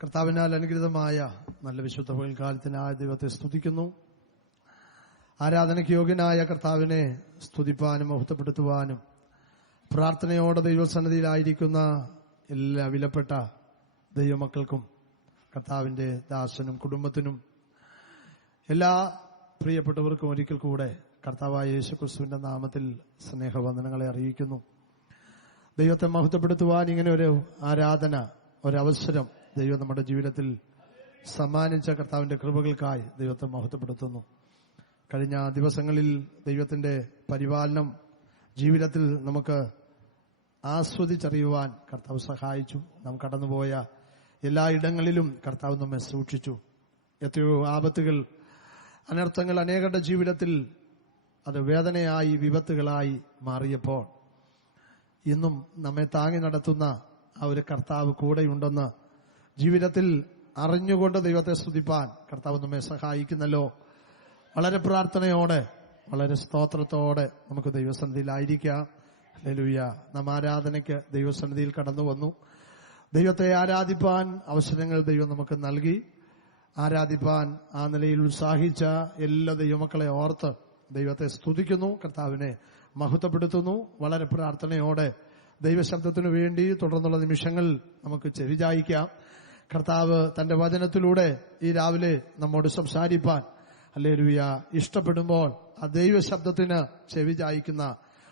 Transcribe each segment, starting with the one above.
കർത്താവിനാൽ അനുഗ്രഹീതമായ നല്ല വിശുദ്ധ പകൽക്കാലത്തിനായ ദൈവത്തെ സ്തുതിക്കുന്നു. ആരാധനയ്ക്ക് യോഗ്യനായ കർത്താവിനെ സ്തുതിപ്പാനും മഹത്വപ്പെടുത്തുവാനും പ്രാർത്ഥനയോടെ ദൈവസന്നിധിയിലായിരിക്കുന്ന എല്ലാ വിലപ്പെട്ട ദൈവമക്കൾക്കും കർത്താവിന്റെ ദാസനും കുടുംബത്തിനും എല്ലാ പ്രിയപ്പെട്ടവർക്കും ഒരിക്കൽ കൂടെ കർത്താവായ യേശുക്രിസ്തുവിന്റെ നാമത്തിൽ സ്നേഹവന്ദനങ്ങളെ അറിയിക്കുന്നു. ദൈവത്തെ മഹത്വപ്പെടുത്തുവാൻ ഇങ്ങനെ ഒരു ആരാധന, ഒരവസരം ദൈവം നമ്മുടെ ജീവിതത്തിൽ സമ്മാനിച്ച കർത്താവിന്റെ കൃപകൾക്കായി ദൈവത്തെ മഹത്വപ്പെടുത്തുന്നു. കഴിഞ്ഞ ദിവസങ്ങളിൽ ദൈവത്തിന്റെ പരിപാലനം ജീവിതത്തിൽ നമുക്ക് ആസ്വദിച്ചറിയുവാൻ കർത്താവ് സഹായിച്ചു. നാം കടന്നുപോയ എല്ലാ ഇടങ്ങളിലും കർത്താവ് നമ്മെ സൂക്ഷിച്ചു. എത്രയോ ആപത്തുകൾ, അനർത്ഥങ്ങൾ അനേകരുടെ ജീവിതത്തിൽ അത് വേദനയായി, വിപത്തുകളായി മാറിയപ്പോൾ ഇന്നും നമ്മെ താങ്ങി നടത്തുന്ന ആ ഒരു കർത്താവ് കൂടെയുണ്ടെന്ന് ജീവിതത്തിൽ അറിഞ്ഞുകൊണ്ട് ദൈവത്തെ സ്തുതിപ്പാൻ കർത്താവ് നമ്മെ സഹായിക്കുന്നല്ലോ. വളരെ പ്രാർത്ഥനയോടെ, വളരെ സ്തോത്രത്തോടെ നമുക്ക് ദൈവസന്നിധിയിലായിരിക്കാം. ഹല്ലേലൂയ. നാം ആരാധനയ്ക്ക് ദൈവസന്നിധിയിൽ കടന്നു വന്നു. ദൈവത്തെ ആരാധിപ്പാൻ അവസരങ്ങൾ ദൈവം നമുക്ക് നൽകി. ആരാധിപ്പാൻ ആ നിലയിൽ ഉത്സാഹിച്ച എല്ലാ ദൈവമക്കളെ ഓർത്ത് ദൈവത്തെ സ്തുതിക്കുന്നു, കർത്താവിനെ മഹത്വപ്പെടുത്തുന്നു. വളരെ പ്രാർത്ഥനയോടെ ദൈവശബ്ദത്തിനു വേണ്ടി തുടർന്നുള്ള നിമിഷങ്ങൾ നമുക്ക് ചെവിചായിക്കാം. കർത്താവ് തന്റെ വചനത്തിലൂടെ ഈ രാവിലെ നമ്മോട് സംസാരിപ്പാൻ ഹല്ലേലൂയ ഇഷ്ടപ്പെടുമ്പോൾ ആ ദൈവശബ്ദത്തിന് ചെവിചായിക്കുന്ന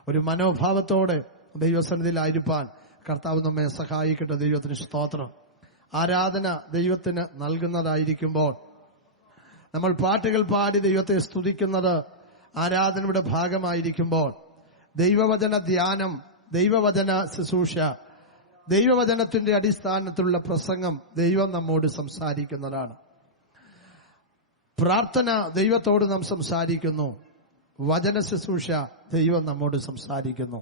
ഒരു മനോഭാവത്തോടെ ദൈവസന്നിധിയിലായിരിക്കാൻ കർത്താവ് നമ്മെ സഹായിക്കട്ടെ. ദൈവത്തിന് സ്തോത്രം. ആരാധന ദൈവത്തിന് നൽകുന്നതായിരിക്കുമ്പോൾ നമ്മൾ പാട്ടുകൾ പാടി ദൈവത്തെ സ്തുതിക്കുന്നത് ആരാധനയുടെ ഭാഗമായിരിക്കുമ്പോൾ ദൈവവചന ധ്യാനം, ദൈവവചന ശുശ്രൂഷ, ദൈവവചനത്തിന്റെ അടിസ്ഥാനത്തിലുള്ള പ്രസംഗം ദൈവം നമ്മോട് സംസാരിക്കുന്നതാണ്. പ്രാർത്ഥന ദൈവത്തോട് നാം സംസാരിക്കുന്നു. വചന ശുശ്രൂഷ ദൈവം നമ്മോട് സംസാരിക്കുന്നു.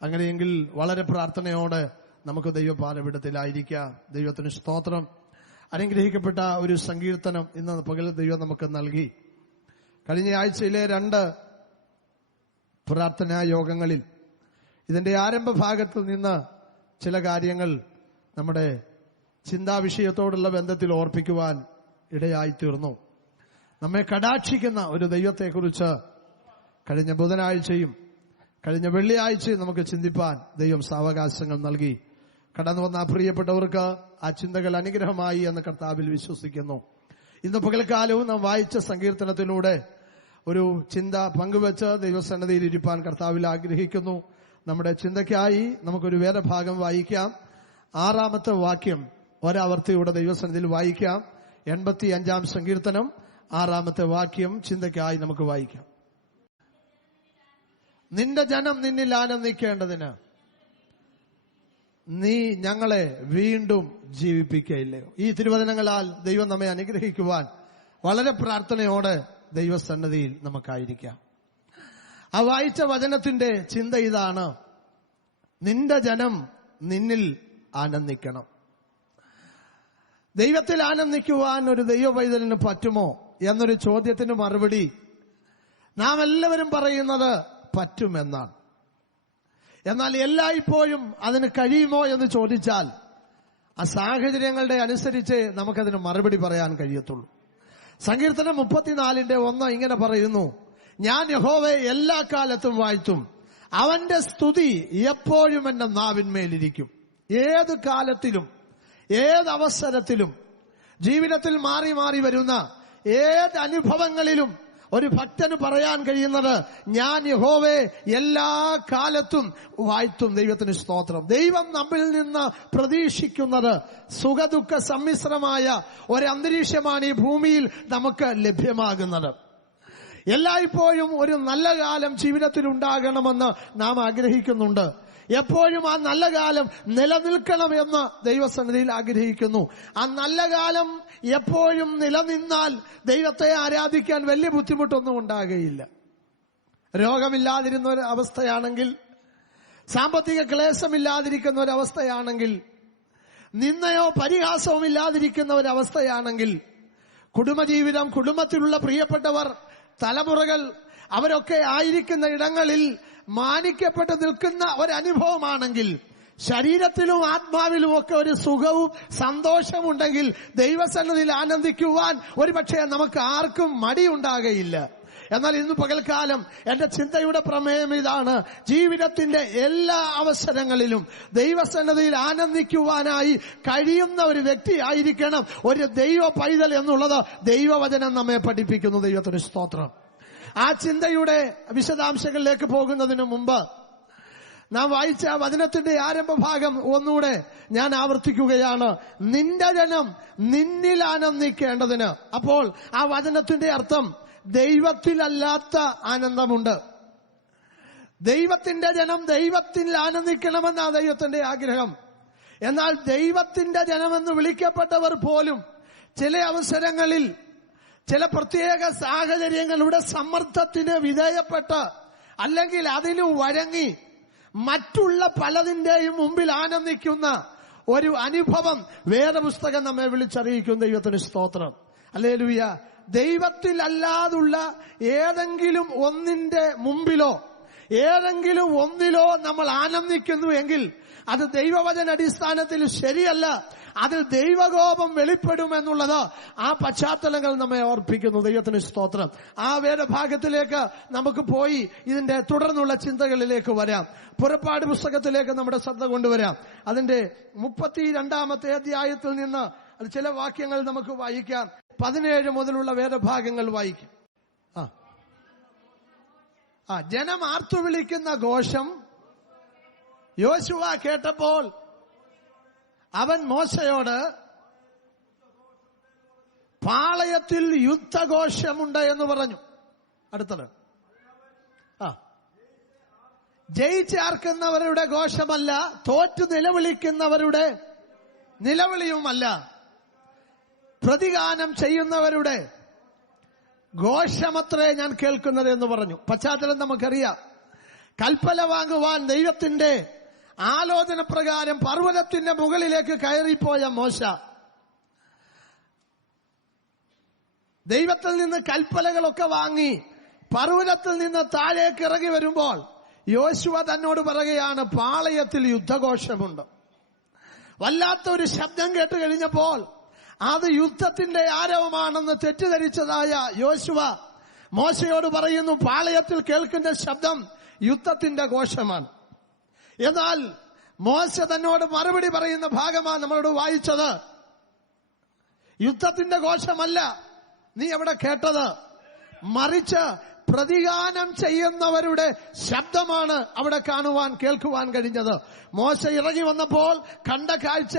അങ്ങനെയെങ്കിൽ വളരെ പ്രാർത്ഥനയോടെ നമുക്ക് ദൈവപാലപിടത്തിലായിരിക്കാം. ദൈവത്തിന് സ്തോത്രം. അനുഗ്രഹിക്കപ്പെട്ട ഒരു സങ്കീർത്തനം ഇന്ന് പകൽ ദൈവം നമുക്ക് നൽകി. കഴിഞ്ഞ ആഴ്ചയിലെ 2 പ്രാർത്ഥനാ യോഗങ്ങളിൽ ഇതിന്റെ ആരംഭ ഭാഗത്ത് നിന്ന് ചില കാര്യങ്ങൾ നമ്മുടെ ചിന്താവിഷയത്തോടുള്ള ബന്ധത്തിൽ ഓർപ്പിക്കുവാൻ ഇടയായി തീർന്നു. നമ്മെ കടാക്ഷിക്കുന്ന ഒരു ദൈവത്തെക്കുറിച്ച് കഴിഞ്ഞ ബുധനാഴ്ചയും കഴിഞ്ഞ വെള്ളിയാഴ്ചയും നമുക്ക് ചിന്തിപ്പാൻ ദൈവം സാവകാശങ്ങൾ നൽകി. കടന്നു വന്ന പ്രിയപ്പെട്ടവർക്ക് ആ ചിന്തകൾ അനുഗ്രഹമായി എന്ന് കർത്താവിൽ വിശ്വസിക്കുന്നു. ഇന്ന് പകൽക്കാലവും നാം വായിച്ച സങ്കീർത്തനത്തിലൂടെ ഒരു ചിന്ത പങ്കുവെച്ച് ദൈവസന്നിധിയിൽ ഇരിപ്പാൻ കർത്താവിൽ ആഗ്രഹിക്കുന്നു. നമ്മുടെ ചിന്തയ്ക്കായി നമുക്കൊരു വേദഭാഗം വായിക്കാം. 6-ാമത്തെ വാക്യം ഒരാവർത്തിയുടെ ദൈവസന്നിധിയിൽ വായിക്കാം. 85-ാം സങ്കീർത്തനം 6-ാമത്തെ വാക്യം ചിന്തയ്ക്കായി നമുക്ക് വായിക്കാം. നിന്റെ ജനം നിന്നിൽ ആനന്ദിക്കേണ്ടതിന് നീ ഞങ്ങളെ വീണ്ടും ജീവിപ്പിക്കയില്ലയോ. ഈ തിരുവചനങ്ങളാൽ ദൈവം നമ്മെ അനുഗ്രഹിക്കുവാൻ വളരെ പ്രാർത്ഥനയോടെ ദൈവസന്നിധിയിൽ നമുക്കായിരിക്കാം. ആ വായിച്ച വചനത്തിന്റെ ചിന്ത ഇതാണ്: നിന്റെ ജനം നിന്നിൽ ആനന്ദിക്കണം. ദൈവത്തിൽ ആനന്ദിക്കുവാൻ ഒരു ദൈവപൈതലിന് പറ്റുമോ എന്നൊരു ചോദ്യത്തിന് മറുപടി നാം എല്ലാവരും പറയുന്നത് പറ്റുമെന്നാണ്. എന്നാൽ എല്ലായ്പ്പോഴും അതിന് കഴിയുമോ എന്ന് ചോദിച്ചാൽ ആ സാഹചര്യങ്ങളുടെ അനുസരിച്ച് നമുക്കതിന് മറുപടി പറയാൻ കഴിയത്തുള്ളൂ. സങ്കീർത്തനം 34:1 ഇങ്ങനെ പറയുന്നു: ഞാൻ യഹോവയെ എല്ലാ കാലത്തും വാഴ്ത്തും, അവന്റെ സ്തുതി എപ്പോഴും എന്റെ നാവിന്മേലിരിക്കും. ഏത് കാലത്തിലും ഏത് അവസരത്തിലും ജീവിതത്തിൽ മാറി മാറി വരുന്ന ഏത് അനുഭവങ്ങളിലും ഒരു ഭക്തന് പറയാൻ കഴിയുന്നത് ഞാൻ യഹോവയെ എല്ലാ കാലത്തും വാഴ്ത്തും. ദൈവത്തിന് സ്തോത്രം. ദൈവം നമ്മിൽ നിന്ന് പ്രതീക്ഷിക്കുന്നത് സുഖദുഃഖ സമ്മിശ്രമായ ഒരു അന്തരീക്ഷമാണ് ഈ ഭൂമിയിൽ നമുക്ക് ലഭ്യമാകുന്നത്. എല്ലായ്പ്പോഴും ഒരു നല്ല കാലം ജീവിതത്തിൽ ഉണ്ടാകണമെന്ന് നാം ആഗ്രഹിക്കുന്നുണ്ട്. എപ്പോഴും ആ നല്ല കാലം നിലനിൽക്കണമെന്ന് ദൈവസന്നിധിയിൽ ആഗ്രഹിക്കുന്നു. ആ നല്ല കാലം എപ്പോഴും നിലനിന്നാൽ ദൈവത്തെ ആരാധിക്കാൻ വലിയ ബുദ്ധിമുട്ടൊന്നും ഉണ്ടാകുകയില്ല. രോഗമില്ലാതിരുന്ന ഒരു അവസ്ഥയാണെങ്കിൽ, സാമ്പത്തിക ക്ലേശമില്ലാതിരിക്കുന്ന ഒരവസ്ഥയാണെങ്കിൽ, നിന്നയോ പരിഹാസവും ഇല്ലാതിരിക്കുന്ന ഒരവസ്ഥയാണെങ്കിൽ, കുടുംബജീവിതം, കുടുംബത്തിലുള്ള പ്രിയപ്പെട്ടവർ, തലമുറകൾ അവരൊക്കെ ആയിരിക്കുന്ന ഇടങ്ങളിൽ മാനിക്കപ്പെട്ട് നിൽക്കുന്ന ഒരനുഭവമാണെങ്കിൽ, ശരീരത്തിലും ആത്മാവിലും ഒക്കെ ഒരു സുഖവും സന്തോഷമുണ്ടെങ്കിൽ ദൈവസന്നിധിയിൽ ആനന്ദിക്കുവാൻ ഒരുപക്ഷെ നമുക്ക് ആർക്കും മടിയുണ്ടാകയില്ല. എന്നാൽ ഇന്ന് പകൽക്കാലം എന്റെ ചിന്തയുടെ പ്രമേയം ഇതാണ്: ജീവിതത്തിന്റെ എല്ലാ അവസരങ്ങളിലും ദൈവസന്നിധിയിൽ ആനന്ദിക്കുവാനായി കഴിയുന്ന ഒരു വ്യക്തിയായിരിക്കണം ഒരു ദൈവ പൈതൽ എന്നുള്ളത് ദൈവവചനം നമ്മെ പഠിപ്പിക്കുന്നു. ദൈവത്തിന് സ്തോത്രം. ആ ചിന്തയുടെ വിശദാംശങ്ങളിലേക്ക് പോകുന്നതിന് മുമ്പ് നാം വായിച്ച വചനത്തിന്റെ ആരംഭഭാഗം ഒന്നുകൂടെ ഞാൻ ആവർത്തിക്കുകയാണ്: നിന്റെ ജനം നിന്നിൽ ആനന്ദിക്കേണ്ടതിന്. അപ്പോൾ ആ വചനത്തിന്റെ അർത്ഥം ദൈവത്തിലല്ലാത്ത ആനന്ദമുണ്ട്. ദൈവത്തിന്റെ ജനം ദൈവത്തിൽ ആനന്ദിക്കണമെന്നാണ് ദൈവത്തിന്റെ ആഗ്രഹം. എന്നാൽ ദൈവത്തിന്റെ ജനമെന്ന് വിളിക്കപ്പെട്ടവർ പോലും ചില അവസരങ്ങളിൽ ചില പ്രത്യേക സാഹചര്യങ്ങളുടെ സമ്മർദ്ദത്തിന് വിധേയപ്പെട്ട് അല്ലെങ്കിൽ അതിന് വഴങ്ങി മറ്റുള്ള പലതിന്റെയും മുമ്പിൽ ആനന്ദിക്കുന്ന ഒരു അനുഭവം വേദപുസ്തകം നമ്മെ വിളിച്ചറിയിക്കും. ദൈവത്തിന് സ്തോത്രം. ഹല്ലേലൂയ. ദൈവത്തിൽ അല്ലാതുള്ള ഏതെങ്കിലും ഒന്നിന്റെ മുമ്പിലോ ഏതെങ്കിലും ഒന്നിലോ നമ്മൾ ആനന്ദിക്കുന്നു എങ്കിൽ അത് ദൈവവചന അടിസ്ഥാനത്തിൽ ശരിയല്ല. അതിൽ ദൈവകോപം വെളിപ്പെടുമെന്നുള്ളത് ആ പശ്ചാത്തലങ്ങൾ നമ്മെ ഓർപ്പിക്കുന്നു. ദൈവത്തിന് സ്തോത്രം. ആ വേദഭാഗത്തിലേക്ക് നമുക്ക് പോയി ഇതിന്റെ തുടർന്നുള്ള ചിന്തകളിലേക്ക് വരാം. പുറപ്പാട് പുസ്തകത്തിലേക്ക് നമ്മുടെ ശ്രദ്ധ കൊണ്ടുവരാം. അതിന്റെ 32 അധ്യായത്തിൽ നിന്ന് ചില വാക്യങ്ങൾ നമുക്ക് വായിക്കാം. 17 മുതലുള്ള വേദഭാഗങ്ങൾ വായിക്കും. ജനം ആർത്തുവിളിക്കുന്ന ഘോഷം യോശുവ കേട്ടപ്പോൾ അവൻ മോശയോട്, പാളയത്തിൽ യുദ്ധഘോഷമുണ്ട് എന്ന് പറഞ്ഞു. അടുത്തത് ജയിച്ചാർക്കുന്നവരുടെ ഘോഷമല്ല, തോറ്റു നിലവിളിക്കുന്നവരുടെ നിലവിളിയുമല്ല, പ്രതിഗാനം ചെയ്യുന്നവരുടെ ഘോഷമത്രേ ഞാൻ കേൾക്കുന്നത് എന്ന് പറഞ്ഞു. പശ്ചാത്തലം നമുക്കറിയാം. കൽപ്പന വാങ്ങുവാൻ ദൈവത്തിന്റെ ആലോചന പ്രകാരം പർവ്വതത്തിന്റെ മുകളിലേക്ക് കയറിപ്പോയ മോശ ദൈവത്തിൽ നിന്ന് കൽപ്പനകളൊക്കെ വാങ്ങി പർവ്വതത്തിൽ നിന്ന് താഴേക്ക് ഇറങ്ങി വരുമ്പോൾ യോശുവ തന്നോട് പറയുകയാണ്, പാളയത്തിൽ യുദ്ധഘോഷമുണ്ട്. വല്ലാത്ത ഒരു ശബ്ദം കേട്ട് കഴിഞ്ഞപ്പോൾ അത് യുദ്ധത്തിന്റെ ആരവമാണെന്ന് തെറ്റിദ്ധരിച്ചതായ യോശുവ മോശയോട് പറയുന്നു, പാളയത്തിൽ കേൾക്കുന്ന ശബ്ദം യുദ്ധത്തിന്റെ ഘോഷമാണ്. എന്നാൽ മോശ തന്നോട് മറുപടി പറയുന്ന ഭാഗമാണ് നമ്മളോട് വായിച്ചത്. യുദ്ധത്തിന്റെ ഘോഷമല്ല നീ അവിടെ കേട്ടത്, മറിച്ച് പ്രതിഗാനം ചെയ്യുന്നവരുടെ ശബ്ദമാണ് അവിടെ കാണുവാൻ കേൾക്കുവാൻ കഴിഞ്ഞത്. മോശ ഇറങ്ങി വന്നപ്പോൾ കണ്ട കാഴ്ച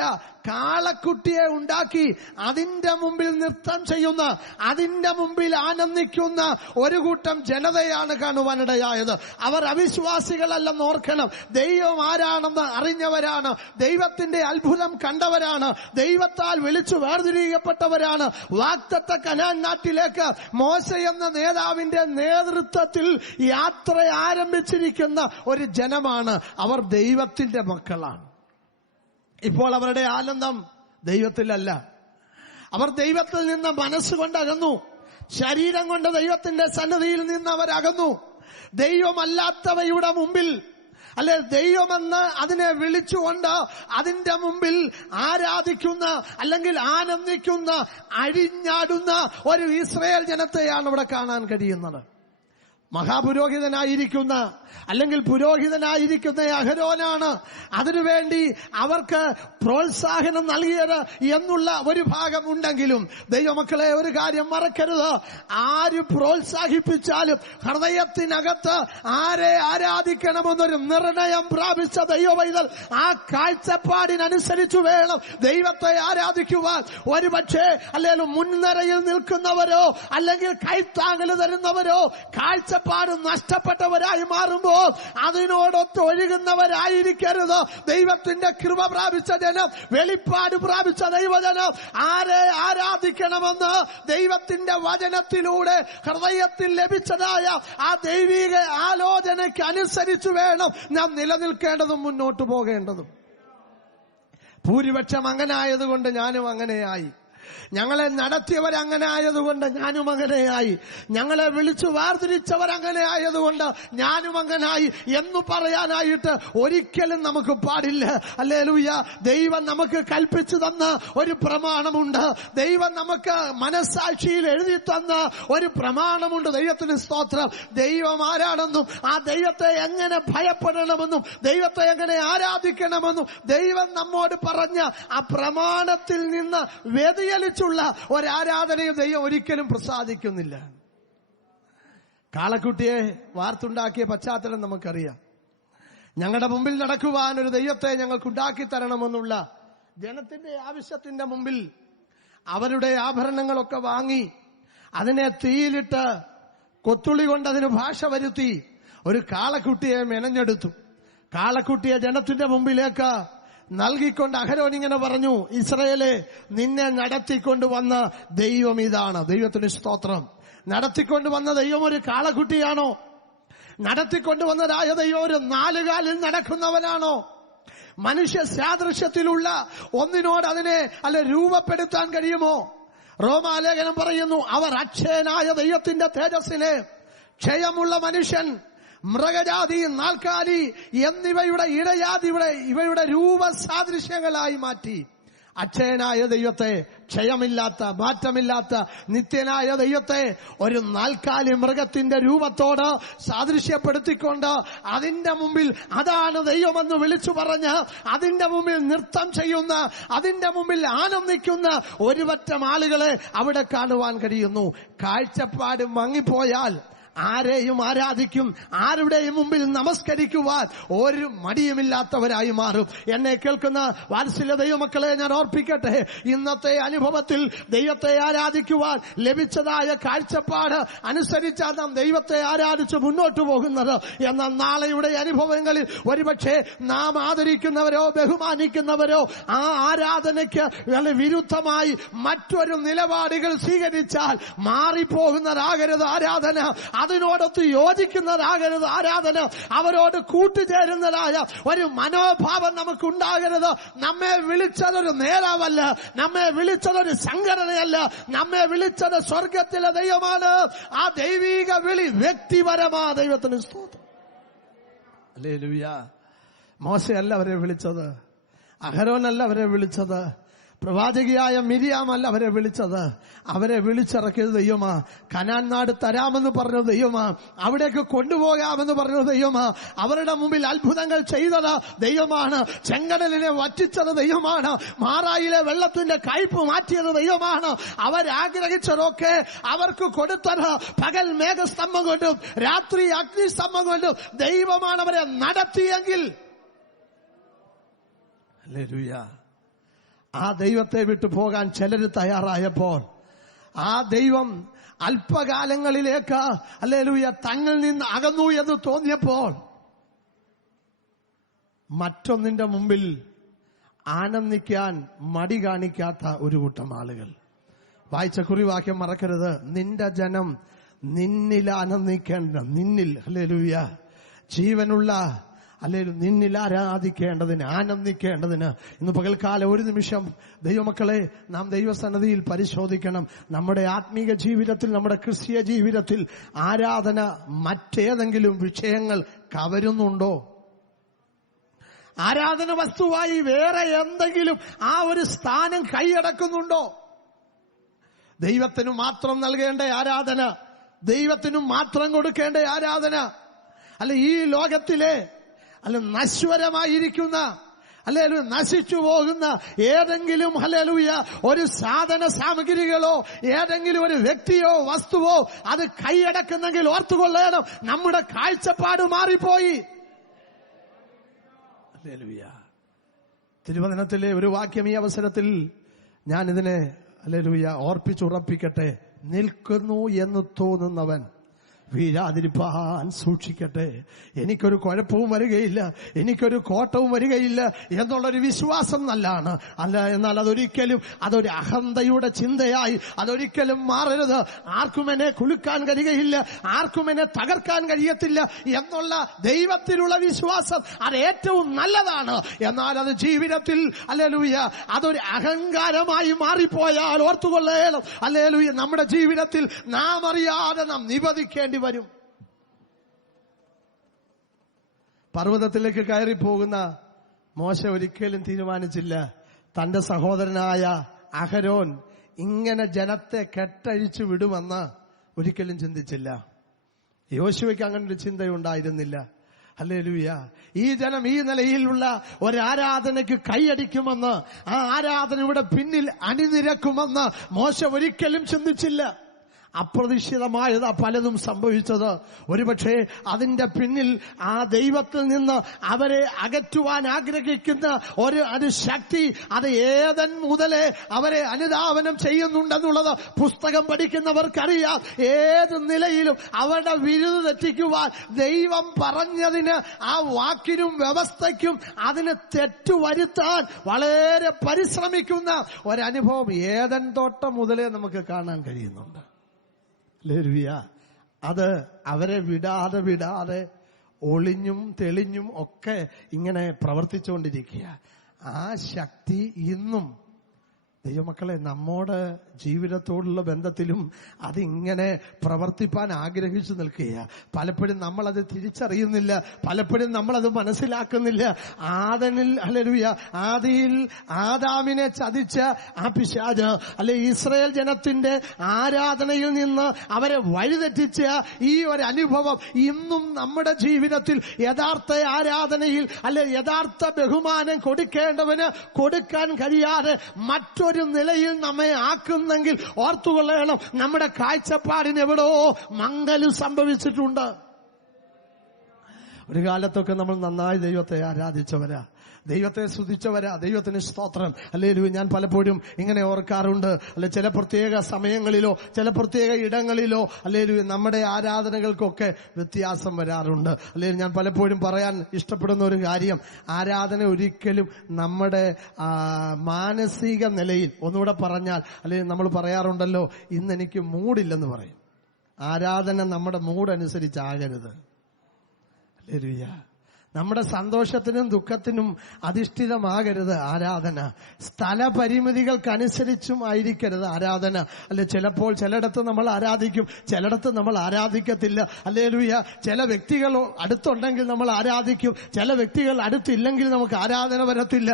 കാളക്കുട്ടിയെ ഉണ്ടാക്കി അതിന്റെ മുമ്പിൽ നൃത്തം ചെയ്യുന്ന, അതിന്റെ മുമ്പിൽ ആനന്ദിക്കുന്ന ഒരു കൂട്ടം ജനതയാണ് കാണുവാനിടയായത്. അവർ അവിശ്വാസികളല്ലെന്ന് ഓർക്കണം. ദൈവം ആരാണെന്ന് അറിഞ്ഞവരാണ്, ദൈവത്തിന്റെ അത്ഭുതം കണ്ടവരാണ്, ദൈവത്താൽ വിളിച്ചു വേർതിരിക്കപ്പെട്ടവരാണ്. വാഗ്ദത്ത കനാൻ നാട്ടിലേക്ക് മോശ എന്ന നേതാവിന്റെ നേതൃത്വത്തിൽ യാത്ര ആരംഭിച്ചിരിക്കുന്ന ഒരു ജനമാണ്. അവർ ദൈവത്തിന്റെ മക്കളാണ്. ഇപ്പോൾ അവരുടെ ആനന്ദം ദൈവത്തിലല്ല. അവർ ദൈവത്തിൽ നിന്ന് മനസ്സുകൊണ്ട് അകന്നു, ശരീരം കൊണ്ട് ദൈവത്തിന്റെ സന്നിധിയിൽ നിന്ന് അവരകന്നു. ദൈവമല്ലാത്തവയുടെ മുമ്പിൽ അല്ലെ, ദൈവമെന്ന് അതിനെ വിളിച്ചുകൊണ്ട് അതിന്റെ മുമ്പിൽ ആരാധിക്കുന്ന അല്ലെങ്കിൽ ആനന്ദിക്കുന്ന, അഴിഞ്ഞാടുന്ന ഒരു ഇസ്രായേൽ ജനത്തെയാണ് ഇവിടെ കാണാൻ കഴിയുന്നത്. മഹാപുരോഹിതനായിരിക്കുന്ന അല്ലെങ്കിൽ പുരോഹിതനായിരിക്കുന്ന അഹരോനാണ് അതിനുവേണ്ടി അവർക്ക് പ്രോത്സാഹനം നൽകിയത് എന്നുള്ള ഒരു ഭാഗം ഉണ്ടെങ്കിലും ദൈവമക്കളെ ഒരു കാര്യം മറക്കരുത്. ആര് പ്രോത്സാഹിപ്പിച്ചാലും ഹൃദയത്തിനകത്ത് ആരെ ആരാധിക്കണമെന്നൊരു നിർണയം പ്രാപിച്ച ദൈവവൈതൽ ആ കാഴ്ചപ്പാടിനനുസരിച്ച് വേണം ദൈവത്തെ ആരാധിക്കുവാൻ. ഒരുപക്ഷെ അല്ലെങ്കിൽ മുൻനിരയിൽ നിൽക്കുന്നവരോ അല്ലെങ്കിൽ കൈത്താങ്ങൽ തരുന്നവരോ കാഴ്ചപ്പാട് നഷ്ടപ്പെട്ടവരായി മാറുമ്പോൾ അതിനോടൊത്ത് ഒഴുകുന്നവരായിരിക്കരുത്. ദൈവത്തിന്റെ കൃപ പ്രാപിച്ച ജനം, വെളിപ്പാട് പ്രാപിച്ച ദൈവജനം ആരെ ആരാധിക്കണമെന്ന് ദൈവത്തിന്റെ വചനത്തിലൂടെ ഹൃദയത്തിൽ ലഭിച്ചതായ ആ ദൈവിക ആലോചനയ്ക്ക് അനുസരിച്ച് വേണം നാം നിലനിൽക്കേണ്ടതും മുന്നോട്ട് പോകേണ്ടതും. ഭൂരിപക്ഷം അങ്ങനെ ആയതുകൊണ്ട് ഞാനും അങ്ങനെയായി. ഞങ്ങളെ നടത്തിയവരങ്ങനെ ആയതുകൊണ്ട് ഞാനും അങ്ങനെയായി, ഞങ്ങളെ വിളിച്ചു വേർതിരിച്ചവരങ്ങനെ ആയതുകൊണ്ട് ഞാനും അങ്ങനായി എന്ന് പറയാനായിട്ട് ഒരിക്കലും നമുക്ക് പാടില്ല. ഹല്ലേലൂയ. ദൈവം നമുക്ക് കൽപ്പിച്ചു തന്ന ഒരു പ്രമാണമുണ്ട്. ദൈവം നമുക്ക് മനസ്സാക്ഷിയിൽ എഴുതി തന്ന ഒരു പ്രമാണമുണ്ട്. ദൈവത്തിന് സ്തോത്രം. ദൈവം ആരാണെന്നും ആ ദൈവത്തെ എങ്ങനെ ഭയപ്പെടണമെന്നും ദൈവത്തെ എങ്ങനെ ആരാധിക്കണമെന്നും ദൈവം നമ്മോട് പറഞ്ഞ ആ പ്രമാണത്തിൽ നിന്ന് വ്യതിചലിച്ചുള്ള ഒരാരാധനയും ദൈവം ഒരിക്കലും പ്രസാദിക്കുന്നില്ല. കാളക്കുട്ടിയെ വാർത്തുണ്ടാക്കിയ പശ്ചാത്തലം നമുക്കറിയാം. ഞങ്ങളുടെ മുമ്പിൽ നടക്കുവാൻ ഒരു ദൈവത്തെ ഞങ്ങൾക്കുണ്ടാക്കി തരണമെന്നുള്ള ജനത്തിന്റെ ആവശ്യത്തിന്റെ മുമ്പിൽ അവരുടെ ആഭരണങ്ങളൊക്കെ വാങ്ങി അതിനെ തീയിലിട്ട് കൊത്തുളി കൊണ്ട് അതിന് ഭാഷ വരുത്തി ഒരു കാളക്കുട്ടിയെ മെനഞ്ഞെടുത്തു. കാളക്കുട്ടിയെ ജനത്തിന്റെ മുമ്പിലേക്ക് നൽകിക്കൊണ്ട് അഹരോൻ ഇങ്ങനെ പറഞ്ഞു, ഇസ്രായേലേ, നിന്നെ നടത്തിക്കൊണ്ടുവന്ന ദൈവം ഇതാണ്. ദൈവത്തിന് സ്തോത്രം. നടത്തിക്കൊണ്ടുവന്ന ദൈവം ഒരു കാളക്കുട്ടിയാണോ? നടത്തിക്കൊണ്ടുവന്നതായ ദൈവം ഒരു നാലുകാലിൽ നടക്കുന്നവനാണോ? മനുഷ്യ സാദൃശ്യത്തിലുള്ള ഒന്നിനോട് അതിനെ രൂപപ്പെടുത്താൻ കഴിയുമോ? റോമാലേഖനം പറയുന്നു, അവർ അക്ഷയനായ ദൈവത്തിന്റെ തേജസ്സിനെ ക്ഷയമുള്ള മനുഷ്യൻ, മൃഗജാതി, നാൽക്കാലി എന്നിവയുടെ ഇവയുടെ രൂപസാദൃശ്യങ്ങളായി മാറ്റി. അക്ഷയനായ ദൈവത്തെ, ക്ഷയമില്ലാത്ത മാറ്റമില്ലാത്ത നിത്യനായ ദൈവത്തെ ഒരു നാൽക്കാലി മൃഗത്തിന്റെ രൂപത്തോട് സാദൃശ്യപ്പെടുത്തിക്കൊണ്ട് അതിന്റെ മുമ്പിൽ അതാണ് ദൈവമെന്ന് വിളിച്ചു പറഞ്ഞ് അതിന്റെ മുമ്പിൽ നൃത്തം ചെയ്യുന്ന, അതിന്റെ മുമ്പിൽ ആനന്ദിക്കുന്ന ഒരുപറ്റം ആളുകളെ അവിടെ കാണുവാൻ കഴിയുന്നു. കാഴ്ചപ്പാട് മങ്ങിപ്പോയാൽ ആരെയും ആരാധിക്കും, ആരുടെയും മുമ്പിൽ നമസ്കരിക്കുവാൻ ഒരു മടിയുമില്ലാത്തവരായി മാറും. എന്നെ കേൾക്കുന്ന വാത്സല്യ ദൈവമക്കളെ ഞാൻ ഓർപ്പിക്കട്ടെ, ഇന്നത്തെ അനുഭവത്തിൽ ദൈവത്തെ ആരാധിക്കുവാൻ ലഭിച്ചതായ കാഴ്ചപ്പാട് അനുസരിച്ചാണ് നാം ദൈവത്തെ ആരാധിച്ച് മുന്നോട്ട് പോകുന്നത്. എന്നാൽ നാളെയുടെ അനുഭവങ്ങളിൽ ഒരുപക്ഷെ നാം ആദരിക്കുന്നവരോ ബഹുമാനിക്കുന്നവരോ ആ ആരാധനയ്ക്ക് വിരുദ്ധമായി മറ്റൊരു നിലപാടുകൾ സ്വീകരിച്ചാൽ മാറിപ്പോകുന്നതാകരുത് ആരാധന. അതിനോടൊത്ത് യോജിക്കുന്നതാകരുത് ആരാധന. അവരോട് കൂട്ടുചേരുന്നതായ ഒരു മനോഭാവം നമുക്കുണ്ടാകരുത്. നമ്മെ വിളിച്ചതൊരു നേതാവല്ല, നമ്മെ വിളിച്ചതൊരു സംഘടനയല്ല, നമ്മെ വിളിച്ചത് സ്വർഗത്തിലെ ദൈവമാണ്. ആ ദൈവിക വിളി വ്യക്തിപരമാ. ദൈവത്തിന് സ്തോത്രം. ഹല്ലേലൂയ. മോശയല്ല അവരെ വിളിച്ചത്, അഹരോനല്ല അവരെ വിളിച്ചത്, പ്രവാചകിയായ മിരിയാമല്ല അവരെ വിളിച്ചത്. അവരെ വിളിച്ചിറക്കിയത് ദൈവമാ. കനാൻ നാട് തരാമെന്ന് പറഞ്ഞത് ദൈവമാ. അവിടേക്ക് കൊണ്ടുപോകാമെന്ന് പറഞ്ഞത് ദൈവമാ. അവരുടെ മുമ്പിൽ അത്ഭുതങ്ങൾ ചെയ്തത് ദൈവമാണ്. ചെങ്കടലിനെ വറ്റിച്ചത് ദൈവമാണ്. മാറായിലെ വെള്ളത്തിന്റെ കയ്പ് മാറ്റിയത് ദൈവമാണ്. അവരാഗ്രഹിച്ചതൊക്കെ അവർക്ക് കൊടുത്തത് പകൽ മേഘസ്തംഭം കൊണ്ടും രാത്രി അഗ്നിസ്തംഭം കൊണ്ടും ദൈവമാണ് അവരെ നടത്തിയെങ്കിൽ, ഹല്ലേലൂയ, ആ ദൈവത്തെ വിട്ടു പോകാൻ ചിലർ തയ്യാറായപ്പോൾ ആ ദൈവം അല്പകാലങ്ങളിലേക്ക് ഹല്ലേലൂയ തങ്ങളിൽ നിന്ന് അകന്നു എന്ന് തോന്നിയപ്പോൾ മറ്റൊന്നിന്റെ മുമ്പിൽ ആനന്ദിക്കാൻ മടി കാണിക്കാത്ത ഒരു കൂട്ടം ആളുകൾ. വായിച്ച കുറിവാക്യം മറക്കരുത്. നിന്റെ ജനം നിന്നിൽ ആനന്ദിക്കേണ്ട, നിന്നിൽ ഹല്ലേലൂയ ജീവനുള്ള അല്ലെങ്കിൽ നിന്നിൽ ആരാധിക്കേണ്ടതിന്, ആനന്ദിക്കേണ്ടതിന് ഇന്ന് പകൽക്കാലം ഒരു നിമിഷം ദൈവമക്കളെ നാം ദൈവസന്നിധിയിൽ പരിശോധിക്കണം. നമ്മുടെ ആത്മീക ജീവിതത്തിൽ, നമ്മുടെ ക്രിസ്തീയ ജീവിതത്തിൽ ആരാധന മറ്റേതെങ്കിലും വിഷയങ്ങൾ കവരുന്നുണ്ടോ? ആരാധന വസ്തുവായി വേറെ എന്തെങ്കിലും ആ ഒരു സ്ഥാനം കൈയടക്കുന്നുണ്ടോ? ദൈവത്തിനു മാത്രം നൽകേണ്ട ആരാധന, ദൈവത്തിനു മാത്രം കൊടുക്കേണ്ട ആരാധന അല്ല ഈ ലോകത്തിലെ നശ്വരമായിരിക്കുന്ന ഹല്ലേലൂയ നശിച്ചു പോകുന്ന ഏതെങ്കിലും ഹല്ലേലൂയ ഒരു സാധന സാമഗ്രികളോ ഏതെങ്കിലും ഒരു വ്യക്തിയോ വസ്തുവോ അത് കൈയടക്കുന്നെങ്കിൽ ഓർത്തുകൊള്ളണം, നമ്മുടെ കാഴ്ചപ്പാട് മാറിപ്പോയി. ഹല്ലേലൂയ. തിരുവചനത്തിലെ ഒരു വാക്യം ഈ അവസരത്തിൽ ഞാൻ ഇതിനെ ഹല്ലേലൂയ ഓർപ്പിച്ചുറപ്പിക്കട്ടെ. നിൽക്കുന്നു എന്ന് തോന്നുന്നവൻ വീഴാതിരിപ്പാൻ സൂക്ഷിക്കട്ടെ. എനിക്കൊരു കുഴപ്പവും വരികയില്ല, എനിക്കൊരു കോട്ടവും വരികയില്ല എന്നുള്ളൊരു വിശ്വാസം നല്ലതാണ്. എന്നാൽ അതൊരു അഹന്തയുടെ ചിന്തയായി അതൊരിക്കലും മാറരുത്. ആർക്കും എന്നെ കുലുക്കാൻ കഴിയുകയില്ല, ആർക്കും എന്നെ തകർക്കാൻ കഴിയത്തില്ല എന്നുള്ള ദൈവത്തിലുള്ള വിശ്വാസം അത് ഏറ്റവും നല്ലതാണ്. എന്നാൽ അത് ജീവിതത്തിൽ ഹല്ലേലൂയ അതൊരു അഹങ്കാരമായി മാറിപ്പോയാൽ ഓർത്തുകൊള്ളേണം, ഹല്ലേലൂയ നമ്മുടെ ജീവിതത്തിൽ നാം അറിയാതെ നാം നിബന്ധിക്കേണ്ടി വരും. പർവ്വതത്തിലേക്ക് കയറിപ്പോകുന്ന മോശ ഒരിക്കലും തീരുമാനിച്ചില്ല തന്റെ സഹോദരനായ അഹരോൻ ഇങ്ങനെ ജനത്തെ കെട്ടഴിച്ചു വിടുമെന്ന് ഒരിക്കലും ചിന്തിച്ചില്ല. യോശുവയ്ക്ക് അങ്ങനെ ഒരു ചിന്തയുണ്ടായിരുന്നില്ല. ഹല്ലേലൂയ. ഈ ജനം ഈ നിലയിലുള്ള ഒരാരാധനയ്ക്ക് കൈയടിക്കുമെന്ന്, ആ ആരാധനയുടെ പിന്നിൽ അണിനിരക്കുമെന്ന് മോശ ഒരിക്കലും ചിന്തിച്ചില്ല. അപ്രതീക്ഷിതമായത് പലതും സംഭവിച്ചത്. ഒരുപക്ഷെ അതിന്റെ പിന്നിൽ ആ ദൈവത്തിൽ നിന്ന് അവരെ അകറ്റുവാൻ ആഗ്രഹിക്കുന്ന ഒരു ശക്തി അത് ഏതൻ മുതലേ അവരെ അനുധാവനം ചെയ്യുന്നുണ്ടെന്നുള്ളത് പുസ്തകം പഠിക്കുന്നവർക്കറിയാം. ഏത് നിലയിലും അവരുടെ വിരുദ് തെറ്റിക്കുവാൻ ദൈവം പറഞ്ഞതിന് ആ വാക്കിനും വ്യവസ്ഥയ്ക്കും അതിന് തെറ്റുവരുത്താൻ വളരെ പരിശ്രമിക്കുന്ന ഒരനുഭവം ഏതൻ തോട്ടം മുതലേ നമുക്ക് കാണാൻ കഴിയുന്നുണ്ട്. ഹല്ലേലൂയ. അത് അവരെ വിടാതെ ഒളിഞ്ഞും തെളിഞ്ഞും ഒക്കെ ഇങ്ങനെ പ്രവർത്തിച്ചുകൊണ്ടിരിക്കുക. ആ ശക്തി ഇന്നും ദൈവമക്കളെ നമ്മോട് ജീവിതത്തോടുള്ള ബന്ധത്തിലും അതിങ്ങനെ പ്രവർത്തിപ്പാൻ ആഗ്രഹിച്ചു നിൽക്കുക. പലപ്പോഴും നമ്മളത് തിരിച്ചറിയുന്നില്ല, പലപ്പോഴും നമ്മളത് മനസ്സിലാക്കുന്നില്ല. ഹല്ലേലൂയ ആദിയിൽ ആദാമിനെ ചതിച്ച ആ പിശാച് ഇസ്രായേൽ ജനത്തിന്റെ ആരാധനയിൽ നിന്ന് അവരെ വഴിതെറ്റിച്ച ഈ ഒരു അനുഭവം ഇന്നും നമ്മുടെ ജീവിതത്തിൽ യഥാർത്ഥ ആരാധനയിൽ യഥാർത്ഥ ബഹുമാനം കൊടുക്കേണ്ടവന് കൊടുക്കാൻ കഴിയാതെ മറ്റൊരു നിലയിൽ നമ്മെ ആക്കുന്നെങ്കിൽ ഓർത്തുകൊള്ളണം, നമ്മുടെ കാഴ്ചപ്പാടിന് എവിടോ മങ്ങല് സംഭവിച്ചിട്ടുണ്ട്. ഒരു കാലത്തൊക്കെ നമ്മൾ നന്നായി ദൈവത്തെ ആരാധിച്ചവരാ, ദൈവത്തെ സ്തുതിച്ചവരാ. ദൈവത്തിന് സ്തോത്രം. ഹല്ലേലൂയ. ഞാൻ പലപ്പോഴും ഇങ്ങനെ ഓർക്കാറുണ്ട്, ചില പ്രത്യേക സമയങ്ങളിലോ ചില പ്രത്യേക ഇടങ്ങളിലോ ഹല്ലേലൂയ നമ്മുടെ ആരാധനകൾക്കൊക്കെ വ്യത്യാസം വരാറുണ്ട്. അല്ലെങ്കിൽ ഞാൻ പലപ്പോഴും പറയാൻ ഇഷ്ടപ്പെടുന്ന ഒരു കാര്യം, ആരാധന ഒരിക്കലും നമ്മുടെ മാനസിക നിലയിൽ, ഒന്നുകൂടെ പറഞ്ഞാൽ അല്ലെങ്കിൽ നമ്മൾ പറയാറുണ്ടല്ലോ ഇന്നെനിക്ക് മൂഡില്ലെന്ന് പറയും. ആരാധന നമ്മുടെ മൂഡനുസരിച്ചാകരുത്. ഹല്ലേലൂയ. നമ്മുടെ സന്തോഷത്തിനും ദുഃഖത്തിനും അധിഷ്ഠിതമാകരുത് ആരാധന. സ്ഥലപരിമിതികൾക്കനുസരിച്ചും ആയിരിക്കരുത് ആരാധന. ചിലപ്പോൾ ചിലയിടത്ത് നമ്മൾ ആരാധിക്കും, ചിലയിടത്ത് നമ്മൾ ആരാധിക്കത്തില്ല. ഹല്ലേലൂയ. ചില വ്യക്തികൾ അടുത്തുണ്ടെങ്കിൽ നമ്മൾ ആരാധിക്കും, ചില വ്യക്തികൾ അടുത്തില്ലെങ്കിൽ നമുക്ക് ആരാധന വരത്തില്ല.